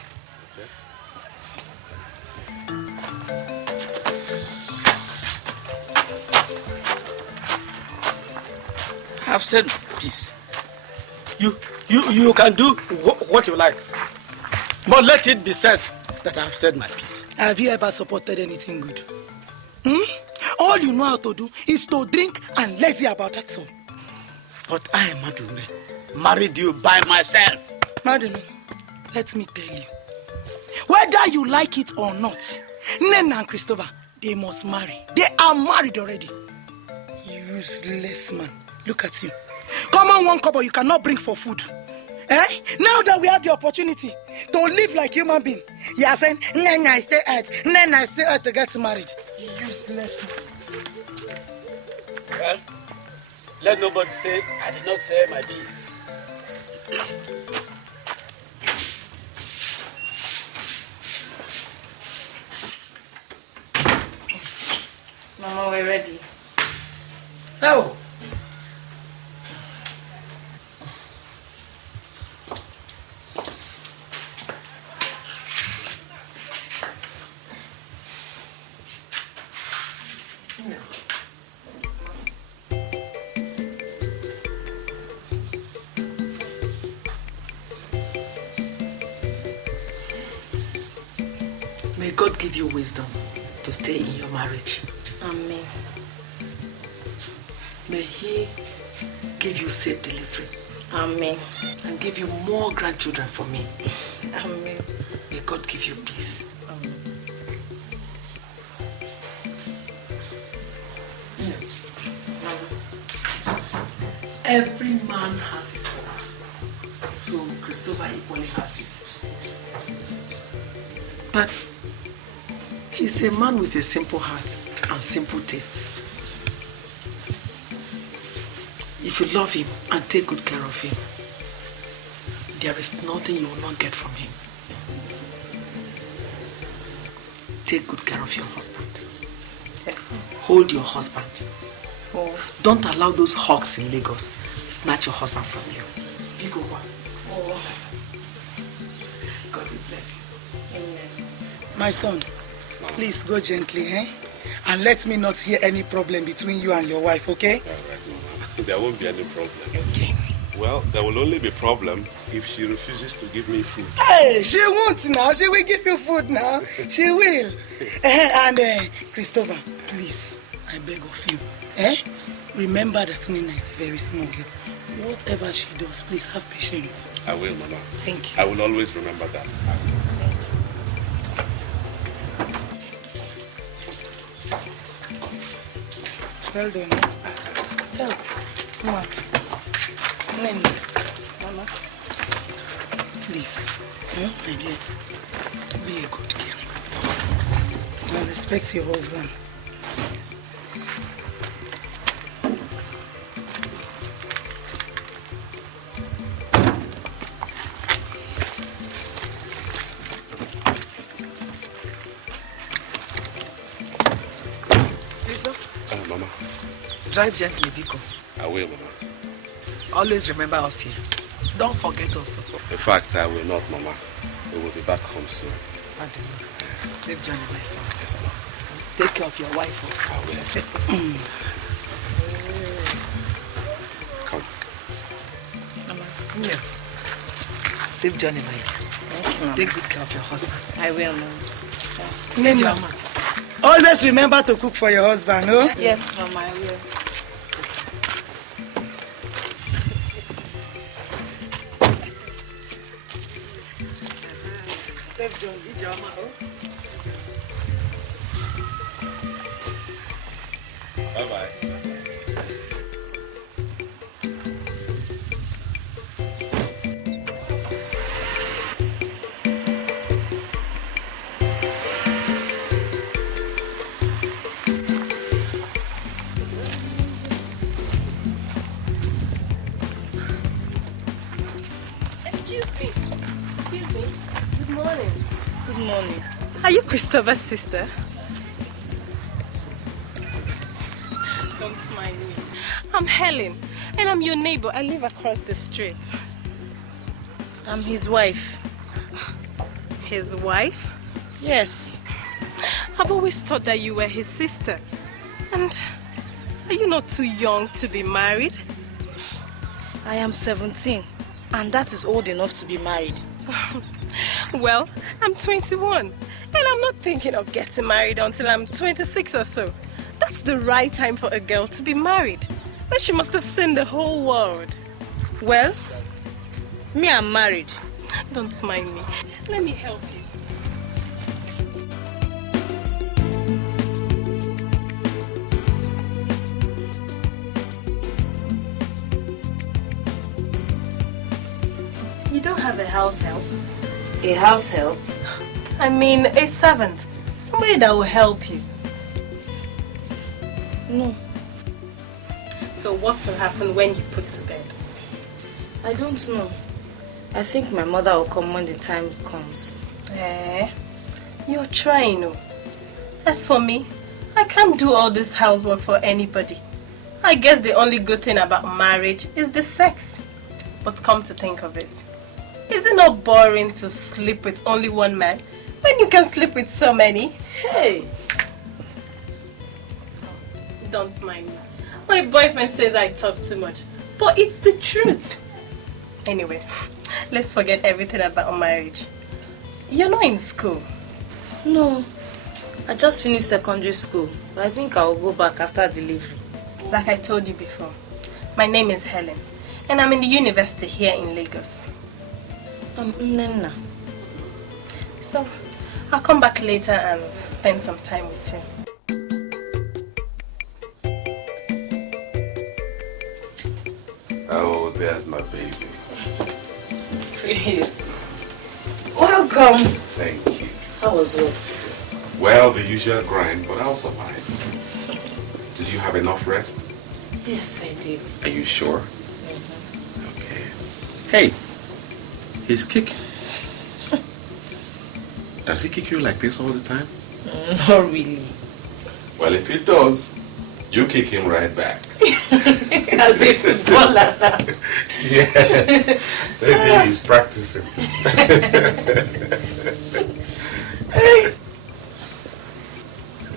I've said peace. You can do what you like. But let it be said that I've said my piece. Have you ever supported anything good? All you know how to do is to drink and lazy about that song. But I am Madume. Married you by myself. Madume, let me tell you. Whether you like it or not, Nenna and Christopher, they must marry. They are married already. Useless man. Look at you. Come on, one couple you cannot bring for food. Now that we have the opportunity to live like human beings, you are saying, Nenna is still earth. Nenna is still earth to get married. Useless man. Well, let nobody say I did not say my piece. Mama, we're ready. Oh. May God give you wisdom to stay in your marriage. Amen. May He give you safe delivery. Amen. And give you more grandchildren for me. Amen. May God give you peace. Amen. Every man has his faults. So Christopher equally has his. But he's a man with a simple heart and simple tastes. If you love him and take good care of him, there is nothing you will not get from him. Take good care of your husband. Yes, sir. Hold your husband. Oh. Don't allow those hawks in Lagos snatch your husband from you. Big over. Oh. God will bless you. Amen. My son, please go gently, eh? And let me not hear any problem between you and your wife, okay? All right, Mama. There won't be any problem. Okay. Well, there will only be problem if she refuses to give me food. Hey, she won't now. She will give you food now. She will. And Christopher, please, I beg of you, eh? Remember that Nina is a very small girl. Whatever she does, please have patience. I will, Mama. Thank you. I will always remember that. Well done. Help. Come on. Nene. Mama. Please. My dear. Be a good girl. And respect your husband. Mama. Drive gently, Biko. I will, Mama. Always remember us here. Don't forget us. In fact, I will not, Mama. We will be back home soon. Safe journey, my son. Yes, Mama. Take care of your wife. I will. Come. Mama. Yeah. Safe journey, my dear. Mama. Take good care of your husband. I will, Mama. Nene. Always remember to cook for your husband, no? Yes, Mama, I will. Safe journey, Jama. Bye-bye. Are you Christopher's sister? Don't mind me. I'm Helen, and I'm your neighbor. I live across the street. I'm his wife. His wife? Yes. I've always thought that you were his sister. And are you not too young to be married? I am 17, and that is old enough to be married. Well, I'm 21. And I'm not thinking of getting married until I'm 26 or so. That's the right time for a girl to be married. But she must have seen the whole world. Well, me, I'm married. Don't mind me. Let me help you. You don't have a house help? A house help? I mean, a servant. Somebody that will help you. No. So what will happen when you put to bed? I don't know. I think my mother will come when the time comes. You're trying, oh. As for me, I can't do all this housework for anybody. I guess the only good thing about marriage is the sex. But come to think of it, is it not boring to sleep with only one man when you can sleep with so many? Hey! Don't mind me. My boyfriend says I talk too much, but it's the truth. Anyway, let's forget everything about marriage. You're not in school. No. I just finished secondary school, but I think I will go back after delivery. Like I told you before, my name is Helen, and I'm in the university here in Lagos. I'm Nena. So, I'll come back later and spend some time with you. Oh, there's my baby. Chris. Welcome. Thank you. How was work? Well, the usual grind, but I'll survive. Did you have enough rest? Yes, I did. Are you sure? Okay. Hey, he's kicking. Does he kick you like this all the time? Not really. Well, if he does, you kick him right back. As a footballer. Yes. Maybe he's practicing. Hey.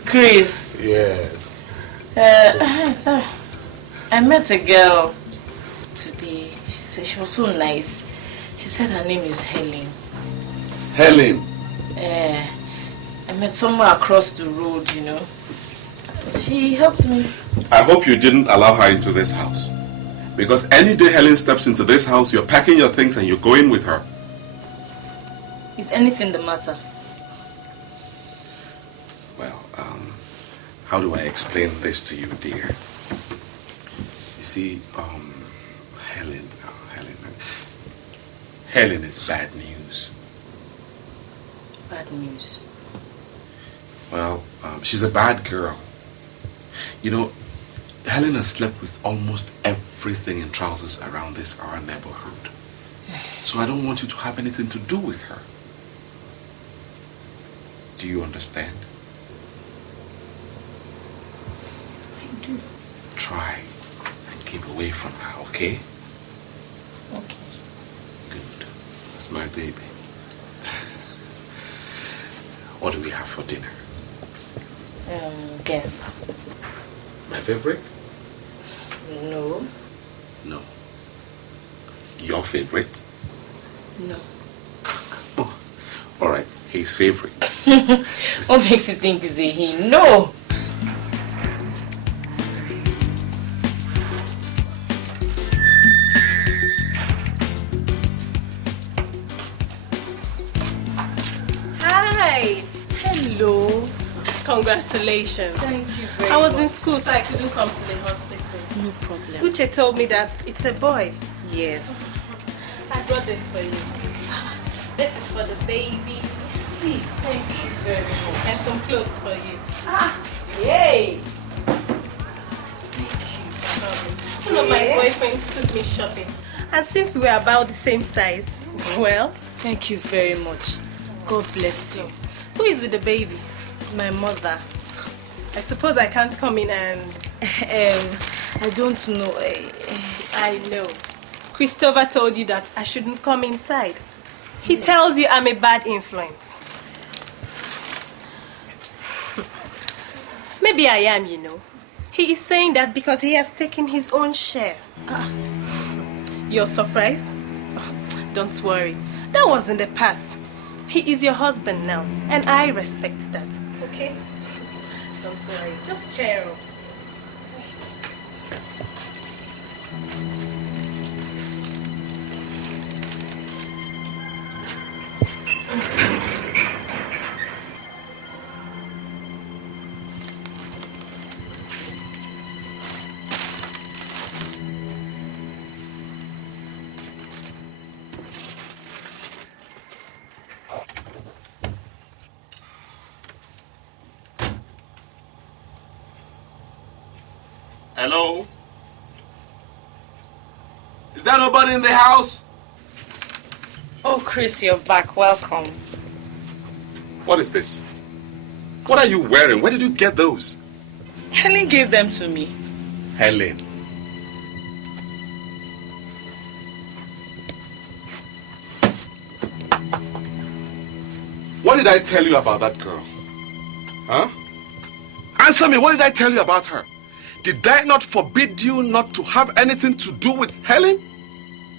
Chris. Yes. I met a girl today. She said she was so nice. She said her name is Helen. Helen. I met somewhere across the road, you know. She helped me. I hope you didn't allow her into this house. Because any day Helen steps into this house, you're packing your things and you're going with her. Is anything the matter? Well, how do I explain this to you, dear? You see, Helen is bad news. Bad news? Well, she's a bad girl. You know, Helen has slept with almost everything in trousers around our neighborhood. So I don't want you to have anything to do with her. Do you understand? I do. Try and keep away from her, okay? Okay. Good. That's my baby. What do we have for dinner? Guess. My favorite? No. No. Your favorite? No. Oh, all right. His favorite. What makes you think it's a he? No. Hi. Hello. Congratulations. Thank you very I was much. in school, so I couldn't come to the hospital. No problem. Uche told me that it's a boy. Yes. I brought this for you. This is for the baby. Thank you very much. And some clothes for you. Yay. One of my boyfriends took me shopping. And since we were about the same size, well... Thank you very much. God bless you. Who is with the baby? My mother. I suppose I can't come in and... I don't know. I know. Christopher told you that I shouldn't come inside. He tells you I'm a bad influence. Maybe I am, you know. He is saying that because he has taken his own share. You're surprised? Don't worry. That was in the past. He is your husband now, and I respect that. Okay? Don't worry. Just cheer up. Hello? there nobody in the house? Oh, Chris, you're back. Welcome. What is this? What are you wearing? Where did you get those? Helen gave them to me. Helen. What did I tell you about that girl? Huh? Answer me, what did I tell you about her? Did I not forbid you not to have anything to do with Helen?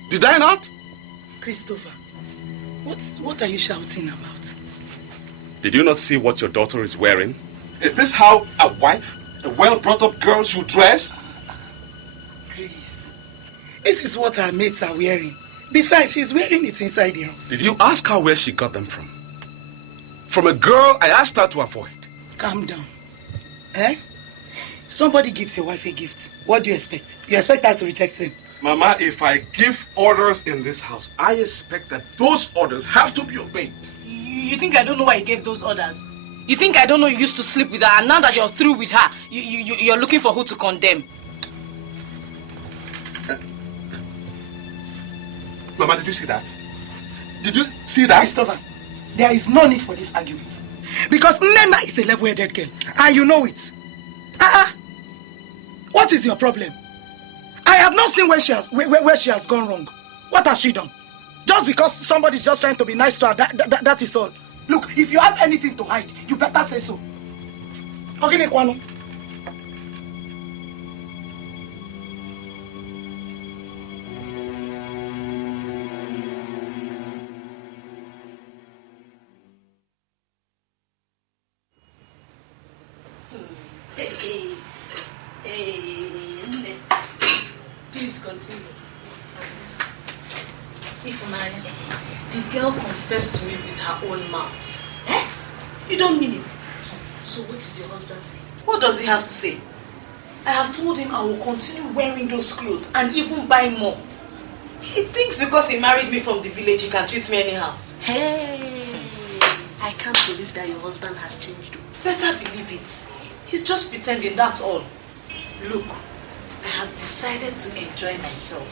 Did I not? Christopher, what are you shouting about? Did you not see what your daughter is wearing? Is this how a wife, a well-brought-up girl should dress? Please. This is what her mates are wearing. Besides, she's wearing it inside the house. Did you ask her where she got them from? From a girl I asked her to avoid. Calm down. Eh? Somebody gives your wife a gift. What do you expect? You expect her to reject him? Mama, if I give orders in this house, I expect that those orders have to be obeyed. You think I don't know why you gave those orders? You think I don't know you used to sleep with her, and now that you're through with her, you're looking for who to condemn? Mama, did you see that? Did you see that? Christopher, there is no need for this argument. Because Nena is a level-headed girl, and you know it. What is your problem? I have not seen where she has gone wrong. What has she done? Just because somebody's just trying to be nice to her, that is all. Look, if you have anything to hide, you better say so. Okay, Kwano. Please continue. The girl confessed to me with her own mouth. Eh? You don't mean it. So what is your husband saying? What does he have to say? I have told him I will continue wearing those clothes and even buy more. He thinks because he married me from the village he can treat me anyhow. Hey, I can't believe that your husband has changed. Better believe it. He's just pretending, that's all. Look, I have decided to enjoy myself.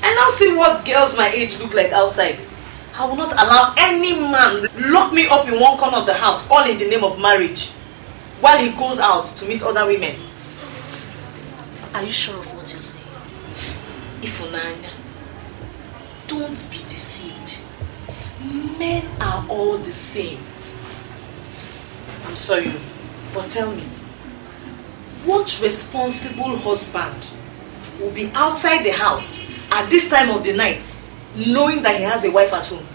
And now see what girls my age look like outside. I will not allow any man lock me up in one corner of the house, all in the name of marriage, while he goes out to meet other women. Are you sure of what you're saying? Ifunanya, don't be deceived. Men are all the same. I'm sorry, but tell me, what responsible husband will be outside the house at this time of the night, knowing that he has a wife at home?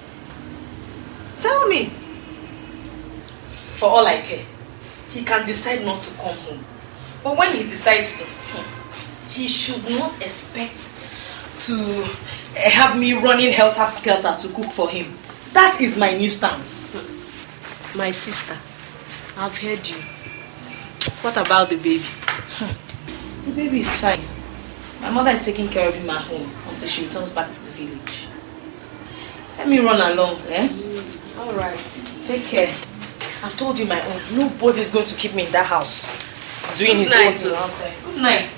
Tell me. For all I care, he can decide not to come home. But when he decides to, he should not expect to have me running helter-skelter to cook for him. That is my new stance. My sister, I've heard you. What about the baby? The baby is fine. My mother is taking care of him at home until she returns back to the village. Let me run along, eh? All right. Take care. I've told you my own. Nobody's going to keep me in that house doing his night, own thing outside. Good night.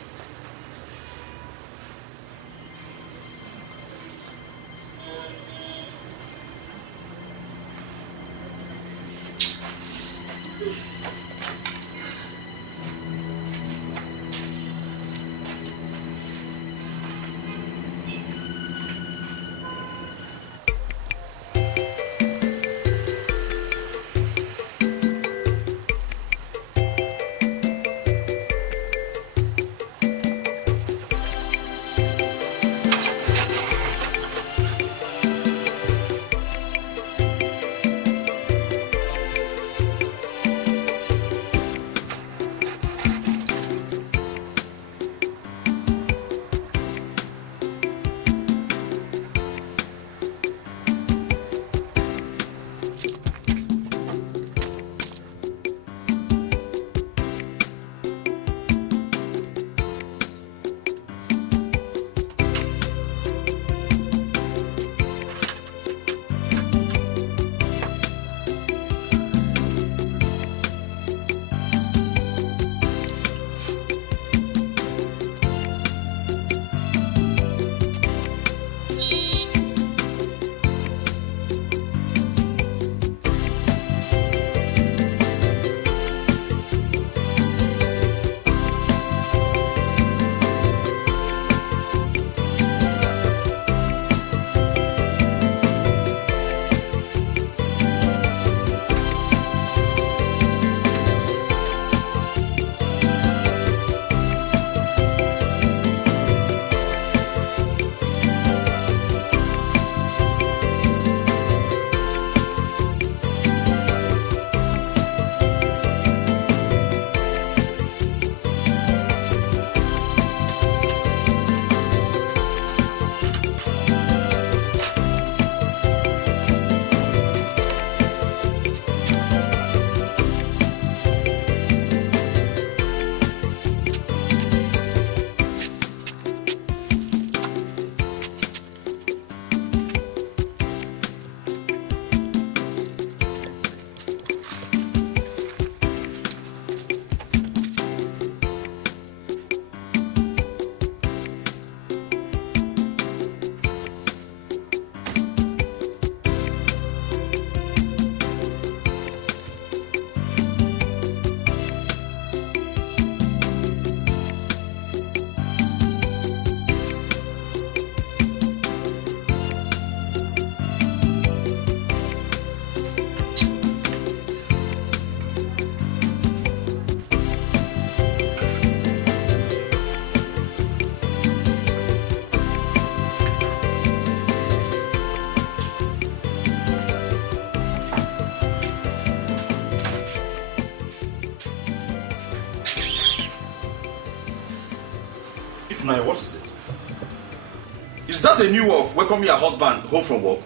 Ifunanya, what is it? Is that a new way of welcoming your husband home from work?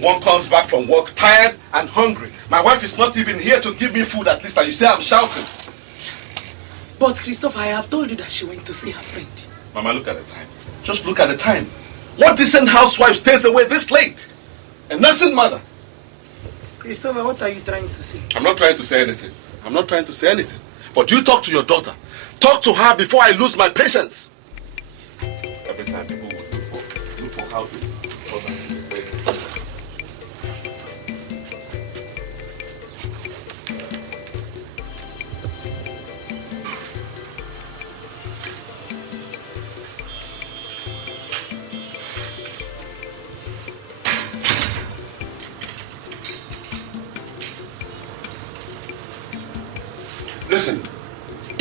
One comes back from work tired and hungry. My wife is not even here to give me food at least, and you say I'm shouting. But Christopher, I have told you that she went to see her friend. Mama, look at the time. Just look at the time. What decent housewife stays away this late? A nursing mother. Christopher, what are you trying to say? I'm not trying to say anything. I'm not trying to say anything. But you talk to your daughter. Talk to her before I lose my patience. Every time people would look for how to. Listen,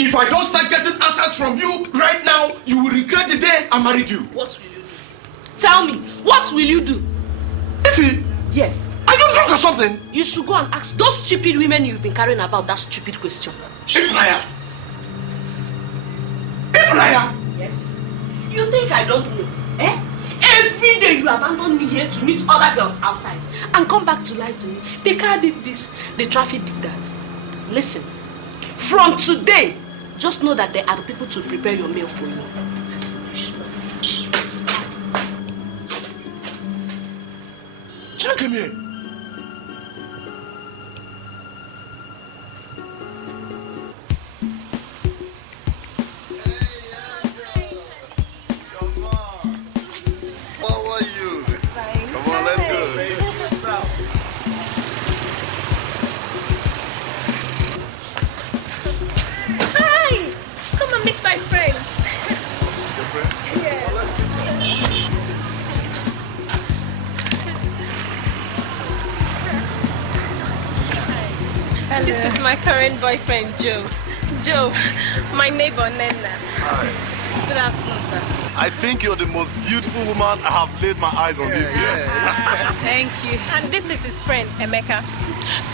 if I don't start getting answers from you right now, you will regret the day I married you. What will you do? Tell me, what will you do? Ify? Yes. Are you drunk or something? You should go and ask those stupid women you've been carrying about that stupid question. Ifunanya! Ifunanya! Yes. You think I don't know? Eh? Every day you abandon me here to meet other girls outside and come back to lie to me. The car did this, the traffic did that. Listen, from today, just know that there are people to prepare your meal for you. Children, come here. This is my current boyfriend, Joe. Joe, my neighbor, Nena. Hi. Good afternoon, sir. I think you're the most beautiful woman I have laid my eyes on this year. Thank you. And this is his friend, Emeka.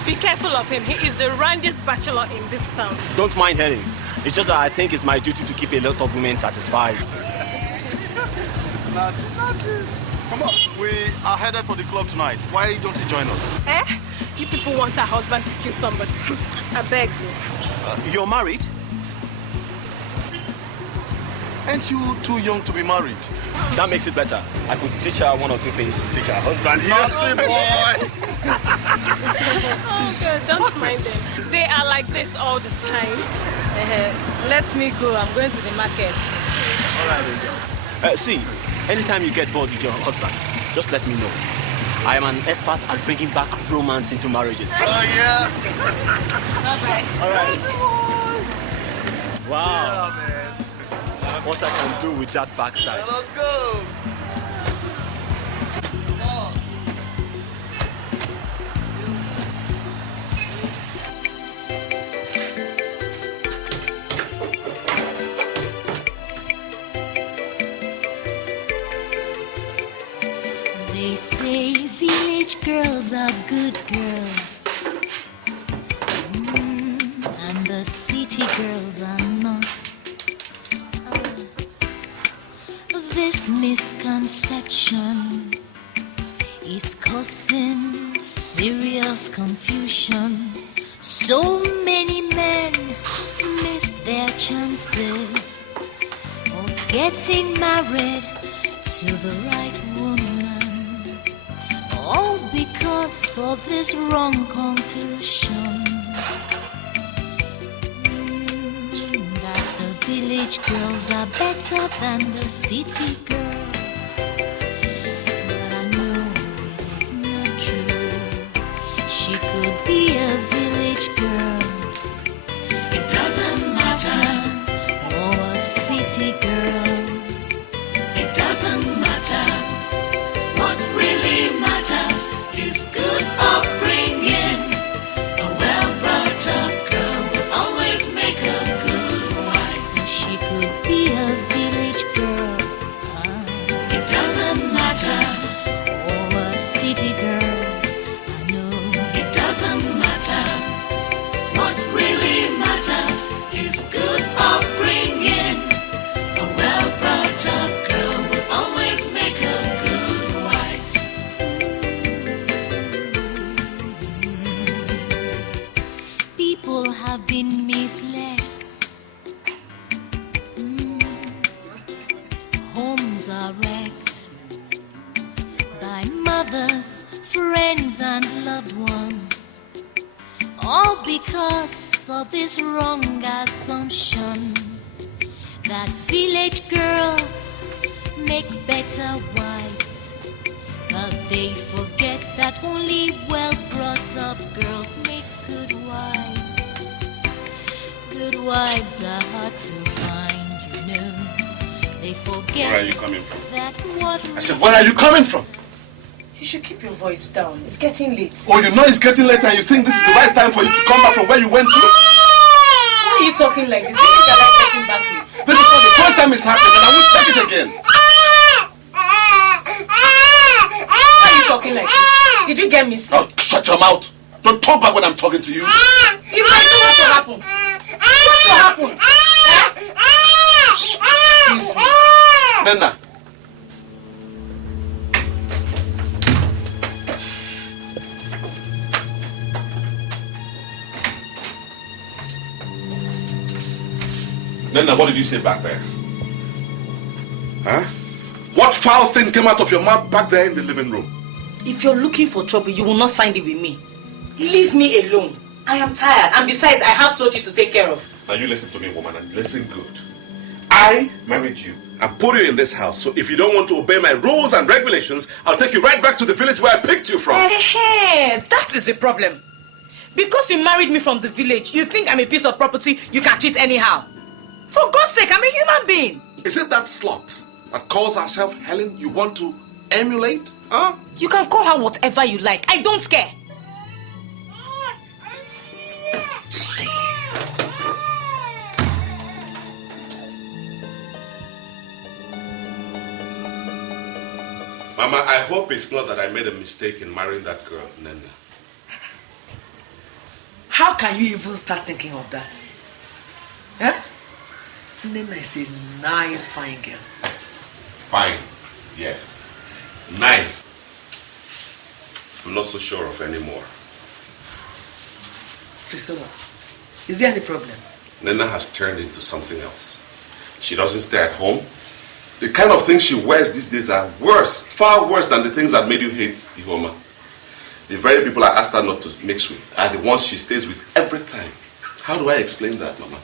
Be careful of him. He is the randiest bachelor in this town. Don't mind him. It's just that I think it's my duty to keep a lot of women satisfied. Nothing. Come on. We are headed for the club tonight. Why don't you join us? Eh? You people want a husband to kill somebody. I beg you. You're married? Aren't you too young to be married? That makes it better. I could teach her one or two things to teach her husband. Naughty boy! Oh, God, don't mind them. They are like this all the time. Let me go. I'm going to the market. All right. See, anytime you get bored with your husband, just let me know. I am an expert at bringing back romance into marriages. Oh, yeah? Bye-bye. All right. Wow. Yeah, man. What I can do with that backside. Yeah, let's go. They say village girls are good girls, and the city girls are not. This misconception is causing serious confusion. So many men miss their chances of getting married to the right woman, all because of this wrong conclusion that the village girls are better than the city girls. But I know it is not true. She could be a village girl, it doesn't matter, or a city girl. this wrong assumption that village girls make better wives, but they forget that only well-brought-up girls make good wives. Good wives are hard to find, you know. They forget. Where are you coming from? That what I said, where are you coming from? You should keep your voice down. It's getting late. Oh, you know it's getting late and you think this is the right time for you to come back from where you went to? Why are you talking like this? This is like getting back late. This is not the first time it's happened and I won't take it again. Why are you talking like this? Did you get me sick? Oh, shut your mouth. Don't talk back when I'm talking to you. If I do, what will happen? What will happen? Nena. Nena, what did you say back there? Huh? What foul thing came out of your mouth back there in the living room? If you're looking for trouble, you will not find it with me. Leave me alone. I am tired, and besides, I have Sochi to take care of. Now you listen to me, woman, and listen good. I married you and put you in this house, so if you don't want to obey my rules and regulations, I'll take you right back to the village where I picked you from. Hey, that is the problem. Because you married me from the village, you think I'm a piece of property you can treat anyhow. For God's sake, I'm a human being. Is it that slut that calls herself Helen you want to emulate? Huh? You can call her whatever you like. I don't care. Mama, I hope it's not that I made a mistake in marrying that girl, Nena. How can you even start thinking of that? Huh? Nena is a nice, fine girl. Fine, yes. Nice. I'm not so sure of anymore. Priscilla, is there any problem? Nena has turned into something else. She doesn't stay at home. The kind of things she wears these days are worse, far worse than the things that made you hate Ihoma. The very people I asked her not to mix with are the ones she stays with every time. How do I explain that, Mama?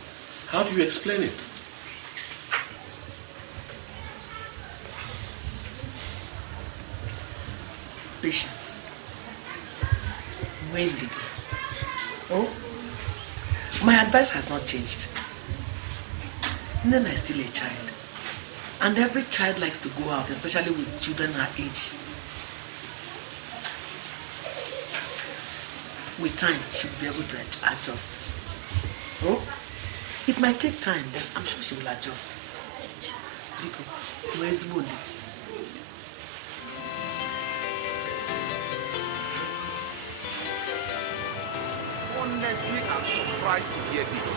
How do you explain it? Patience. When did it? Oh? My advice has not changed. Nena is still a child. And every child likes to go out, especially with children her age. With time, she will be able to adjust. Oh? It might take time, but I'm sure she will adjust. Rico, where is Bondi? Honestly, I'm surprised to hear this.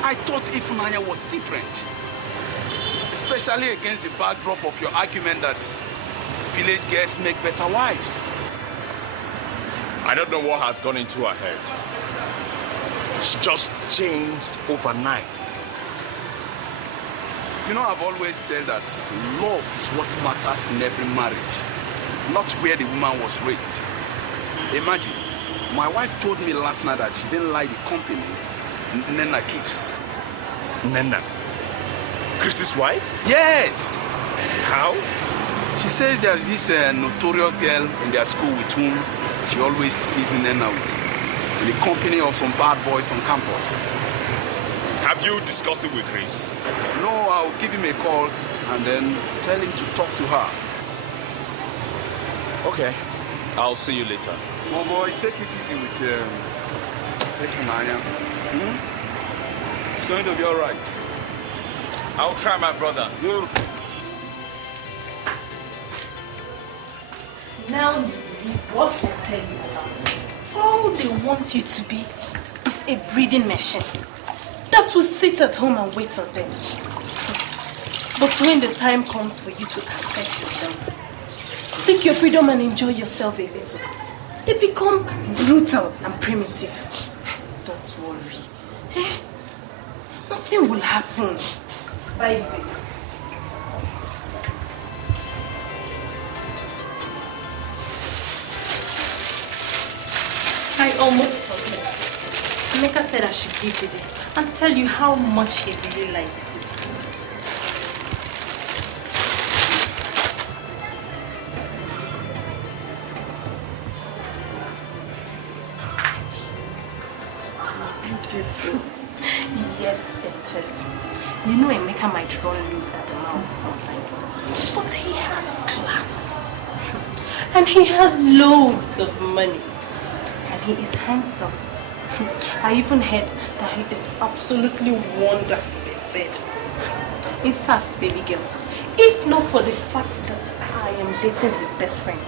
I thought Ifunanya was different. Especially against the backdrop of your argument that village girls make better wives. I don't know what has gone into her head. She just changed overnight. You know, I've always said that love is what matters in every marriage, not where the woman was raised. Imagine, my wife told me last night that she didn't like the company Nena keeps. Nena? Chris's wife? Yes! How? She says there's this notorious girl in their school with whom she always sees Nena with, in the company of some bad boys on campus. Have you discussed it with Chris? No, I'll give him a call and then tell him to talk to her. Okay, I'll see you later. Oh boy, take it easy with Nanya. It's going to be all right. I'll try, my brother. Now you believe what I tell you about them. All they want you to be is a breeding machine that will sit at home and wait on them. But when the time comes for you to accept yourself, take your freedom and enjoy yourself a little, they become brutal and primitive. Don't worry. Nothing will happen. Bye, baby. I almost forget. Emeka said I should give you this and tell you how much he really likes it. Beautiful. Yes, it is. You know Emeka might run loose at the mouth sometimes, but he has class. And he has loads of money. And he is handsome. I even heard that he is absolutely wonderful in bed. In fact, baby girl, if not for the fact that I am dating his best friend,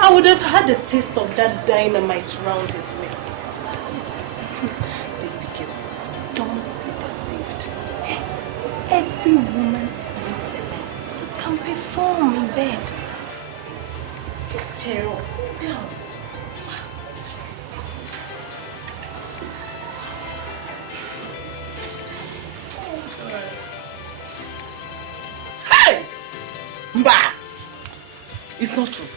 I would have had a taste of that dynamite round his waist. Baby girl, don't be deceived. Every woman needs a man who can perform in bed. This chair, no. Hey! Mba! It's not true.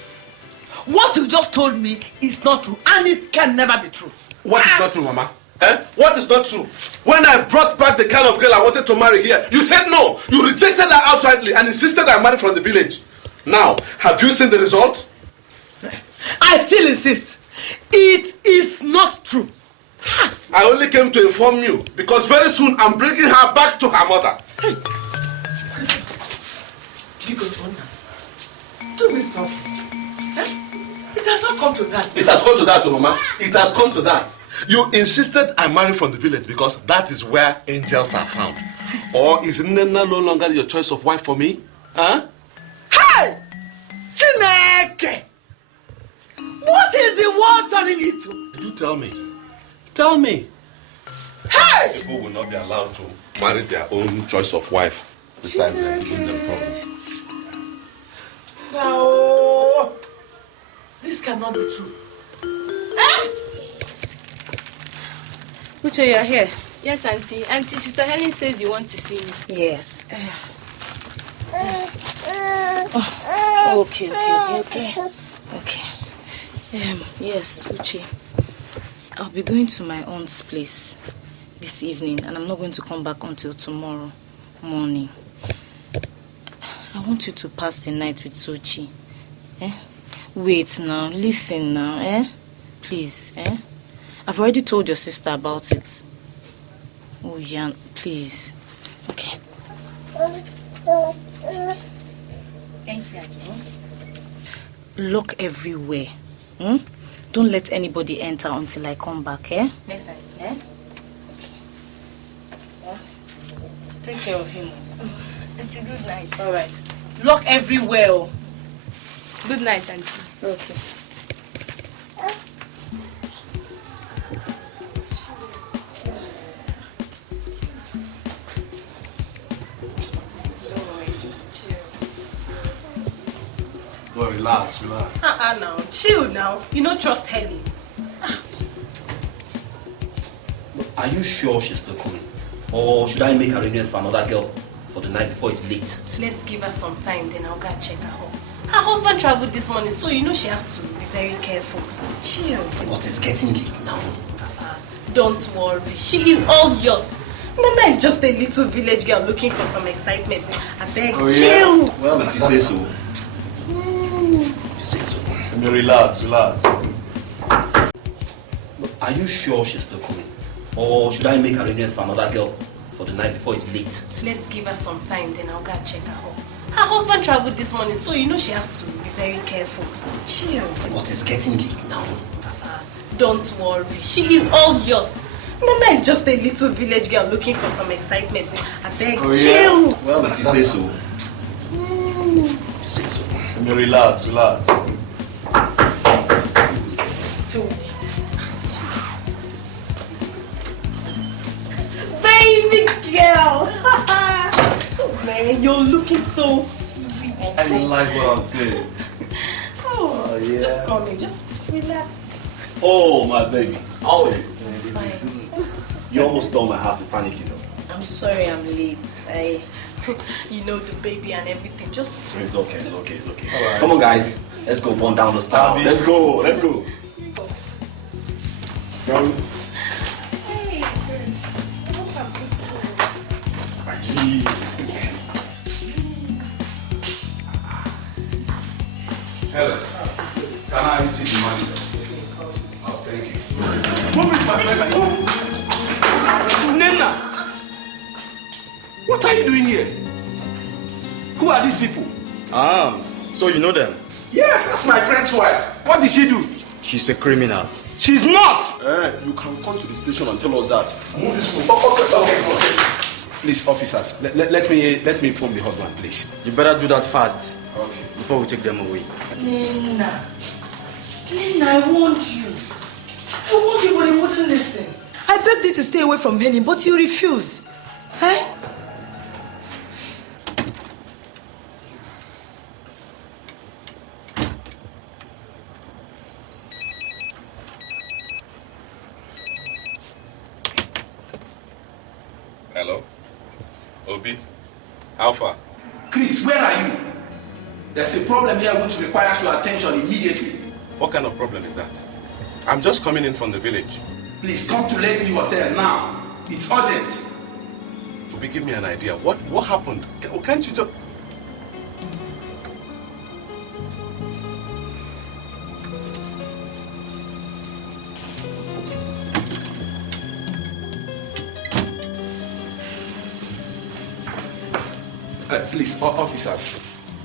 What you just told me is not true, and it can never be true. What is not true, Mama? What is not true? When I brought back the kind of girl I wanted to marry here, you said no. You rejected her outrightly and insisted I marry from the village. Now, have you seen the result? I still insist. It is not true. I only came to inform you because very soon I'm bringing her back to her mother. Hey. You go on now. Do me something. It has not come to that. It has come to that, Mama. It has come to that. You insisted I marry from the village because that is where angels are found. Or is Nena no longer your choice of wife for me? Huh? Hey! Chineke! What is the world turning into? You tell me. Tell me. Hey! People will not be allowed to marry their own choice of wife. This time they're giving them problem. No. This cannot be true. Uche, you are here? Yes, Auntie. Auntie, Sister Helen says you want to see me. Yes. Okay. Yes, Uche. I'll be going to my aunt's place this evening, and I'm not going to come back until tomorrow morning. I want you to pass the night with Sochi. Wait now, listen now, Please, I've already told your sister about it. Oh, yeah, please. Okay. Thank you. Lock everywhere. Don't let anybody enter until I come back, Yes, Auntie. Take care of him. Auntie, good night. All right. Lock everywhere. Good night, Auntie. Okay. Well, relax. Now, chill now. You don't trust Helen. Are you sure she's still coming? Or should I make arrangements for another girl for the night before it's late? Let's give her some time, then I'll go and check her home. Her husband traveled this morning, so you know she has to be very careful. Chill. But it's getting late now. Don't worry. She is all yours. Nana is just a little village girl looking for some excitement. I beg, chill. Yeah. Well, if you say so. Relax. Are you sure she's still coming? Or should I make arrangements for another girl for the night before it's late? Let's give her some time, then I'll go and check her home. Her husband traveled this morning, so you know she has to be very careful. Chill. But it's getting late now. Don't worry. She is all yours. Nana is just a little village girl looking for some excitement. I beg, chill. Well, if you say so. Relax. Baby girl. Man, you're looking so sweet. I like what I'm saying. Oh, yeah. Just come in, just relax. Oh, my baby. How are you? Fine. You almost stole my heart to panic, you know. I'm sorry I'm late. You know, the baby and everything. Just... It's okay. Right. Come on, guys. Let's go burn down the style. Let's go. Go. are you doing here? Who are these people? So you know them? Yes, that's my friend's wife. What did she do? She's a criminal. She's not! You can come to the station and tell us that. Move this way. Okay. Please, officers, let me inform the husband, please. You better do that fast. Okay. Before we take them away. Lena, I warned you. I warned you, but you wouldn't listen. I begged you to stay away from Henny, but you refused. Eh? Hello? Obi? How far? Chris, where are you? There's a problem here which requires your attention immediately. What kind of problem is that? I'm just coming in from the village. Please come to Lakeview Hotel now. It's urgent. Obi, give me an idea. What happened? Can't you just... Please, officers,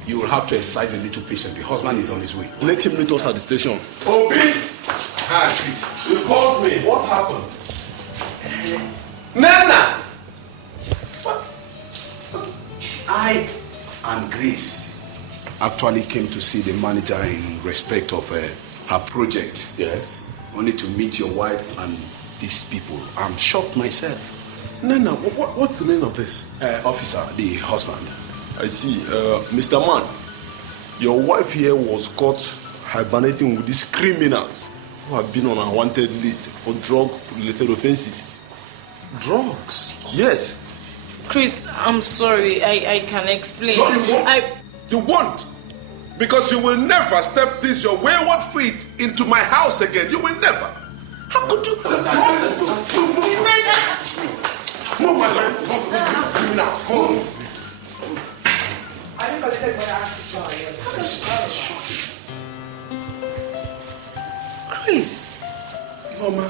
you will have to exercise a little patience. The husband is on his way. Let him meet us at the station. Obi! Chris, You called me. What happened? Nana! What? I and Grace actually came to see the manager in respect of her project. Yes. Only to meet your wife and these people. I'm shocked myself. Nana, what's the meaning of this? Officer, the husband. I see. Mr. Man, your wife here was caught hibernating with these criminals who have been on a wanted list for drug-related offenses. Drugs? Yes. Chris, I'm sorry. I can explain. So you won't. Because you will never step this your wayward feet into my house again. You will never. How could you? Move, my friend. Criminal. Move. I think I'll take my ass to Chris. Mama.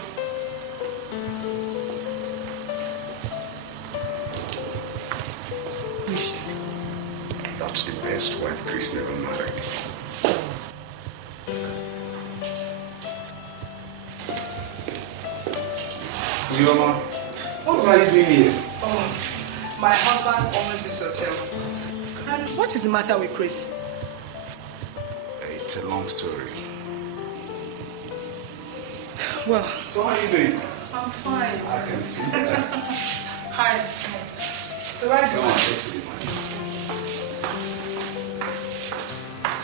That's the best wife Chris never married. Mama, what are you doing here? Oh, my husband owns this hotel. And what is the matter with Chris? It's a long story. Well, So how are you doing? I'm fine. I can see that. Hi. So right Come on, let's see, man.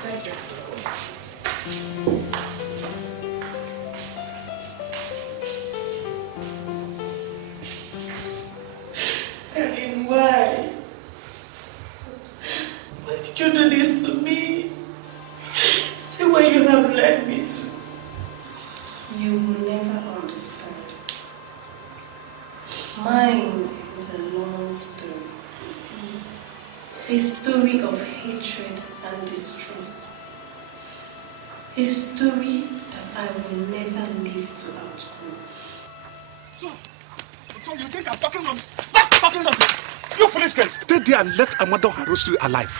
Thank you. And why? Why did you do this to me? See where you have led me to. You will never understand. Mine is a long story. A story of hatred and distrust. A story that I will never live to outgrow. So you think I'm talking rubbish? Stop talking rubbish! You foolish girls! Stay there and let Amado roast you alive.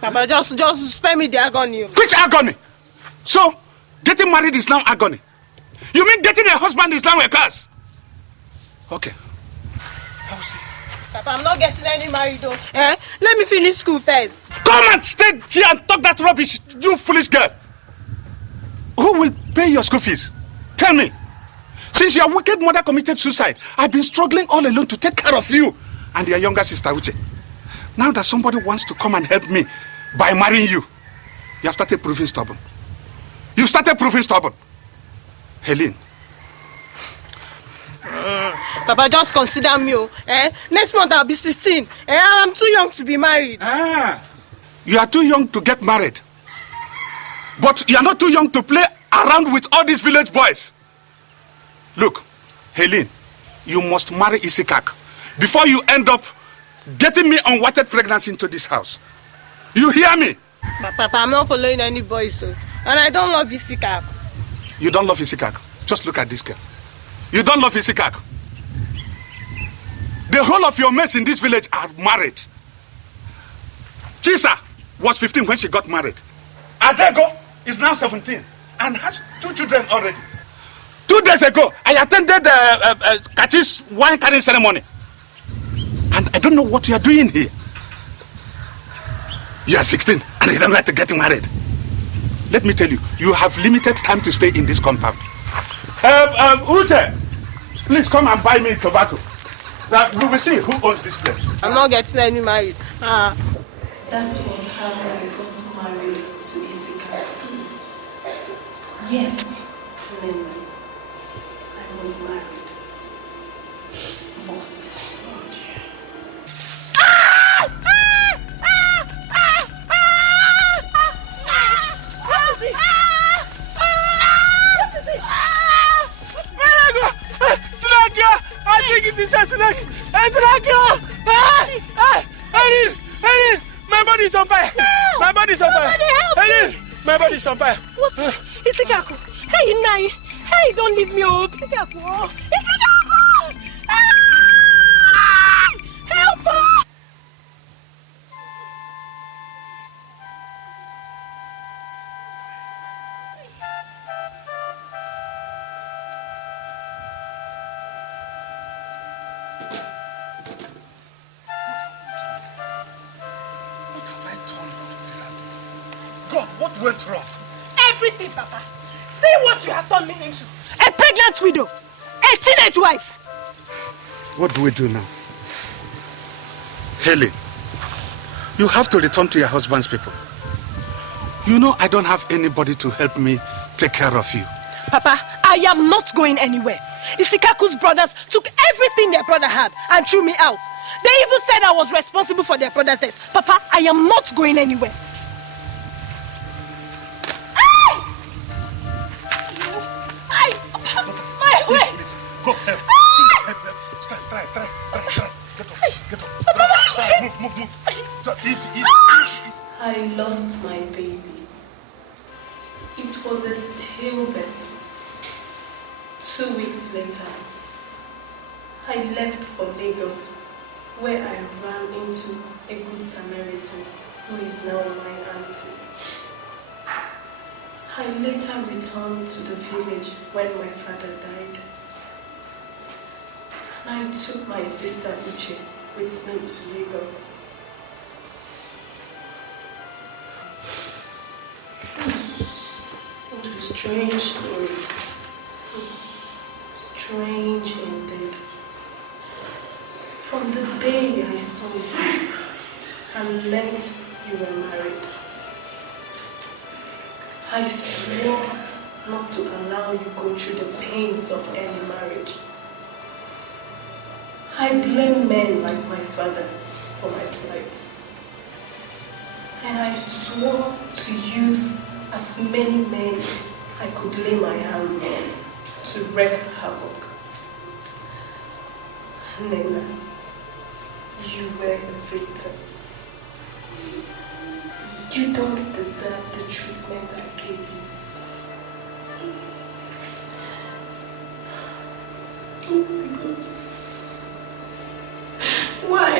Papa, just spare me the agony. Which agony? So, getting married is now agony. You mean getting a husband is now a curse? Okay. Papa, I'm not getting any married though. Let me finish school first. Come and stay here and talk that rubbish, you foolish girl. Who will pay your school fees? Tell me. Since your wicked mother committed suicide, I've been struggling all alone to take care of you and your younger sister, Uche. Now that somebody wants to come and help me by marrying you, you have started proving stubborn. You started proving stubborn. Helene. Papa, just consider me. Next month I'll be 16. I'm too young to be married. You are too young to get married. But you are not too young to play around with all these village boys. Look, Helene, you must marry Isikak before you end up getting me unwanted pregnancy into this house. You hear me? But Papa, I'm not following any boys, so. And I don't love Isikak. You don't love Isikak? Just look at this girl. You don't love Isikak. The whole of your mates in this village are married. Chisa was 15 when she got married. Adego is now 17 and has 2 children already. 2 days ago, I attended Kachi's wine carrying ceremony. And I don't know what you are doing here. You are 16 and you don't like to get married. Let me tell you, you have limited time to stay in this compound. Ute, please come and buy me tobacco. Now, we will see who owns this place. I'm not getting any married. That was how I got married to Ithaca. Yes, Linda, I was married. But, oh dear. I think it is a snack. My body is on fire. My body is on fire. My body is on fire. What? Ithaca. Hey, Nai. Hey, don't leave me up. Ithaca. Help us. God, what went wrong? Everything, Papa. See what you have turned me into. A pregnant widow. A teenage wife. What do we do now? Haley, you have to return to your husband's people. You know I don't have anybody to help me take care of you. Papa, I am not going anywhere. Isikaku's brothers took everything their brother had and threw me out. They even said I was responsible for their brother's death. Papa, I am not going anywhere. My way! Go help. Try. Get up. Move. Easy. I lost my baby. It was a stillbirth. 2 weeks later, I left for Lagos, where I ran into a good Samaritan who is now my auntie. I later returned to the village when my father died. I took my sister Uche with me to Lagos. What a strange story. Strange indeed. From the day I saw you and learned you were married, I swore not to allow you go through the pains of any marriage. I blame men like my father for my plight. And I swore to use as many men I could lay my hands on to wreak havoc. Nena, you were a victim. You don't deserve the treatment I gave you. Oh my God. Why?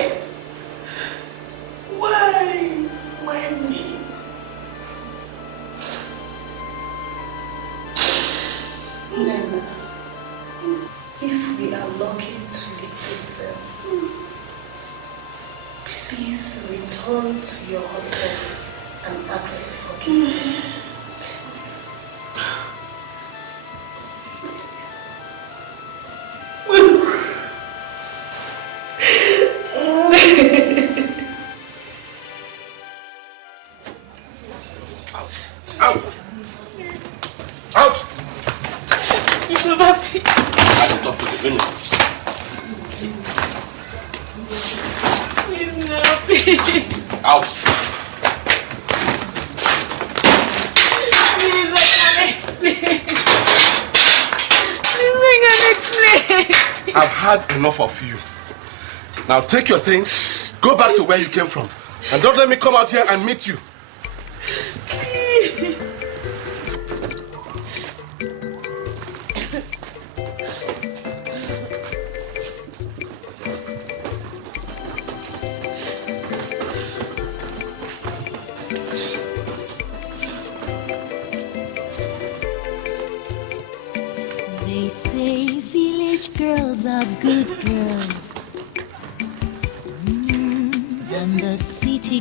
Why me? Nena, if we are lucky to live with them, please return to your husband and ask for forgiveness. Out! You're happy. I will talk to the villagers. He's happy. Out! Please, I can't explain. Please, I can't explain. I've had enough of you. Now take your things, go back to where you came from, and don't let me come out here and meet you. They say village girls are good girls. And the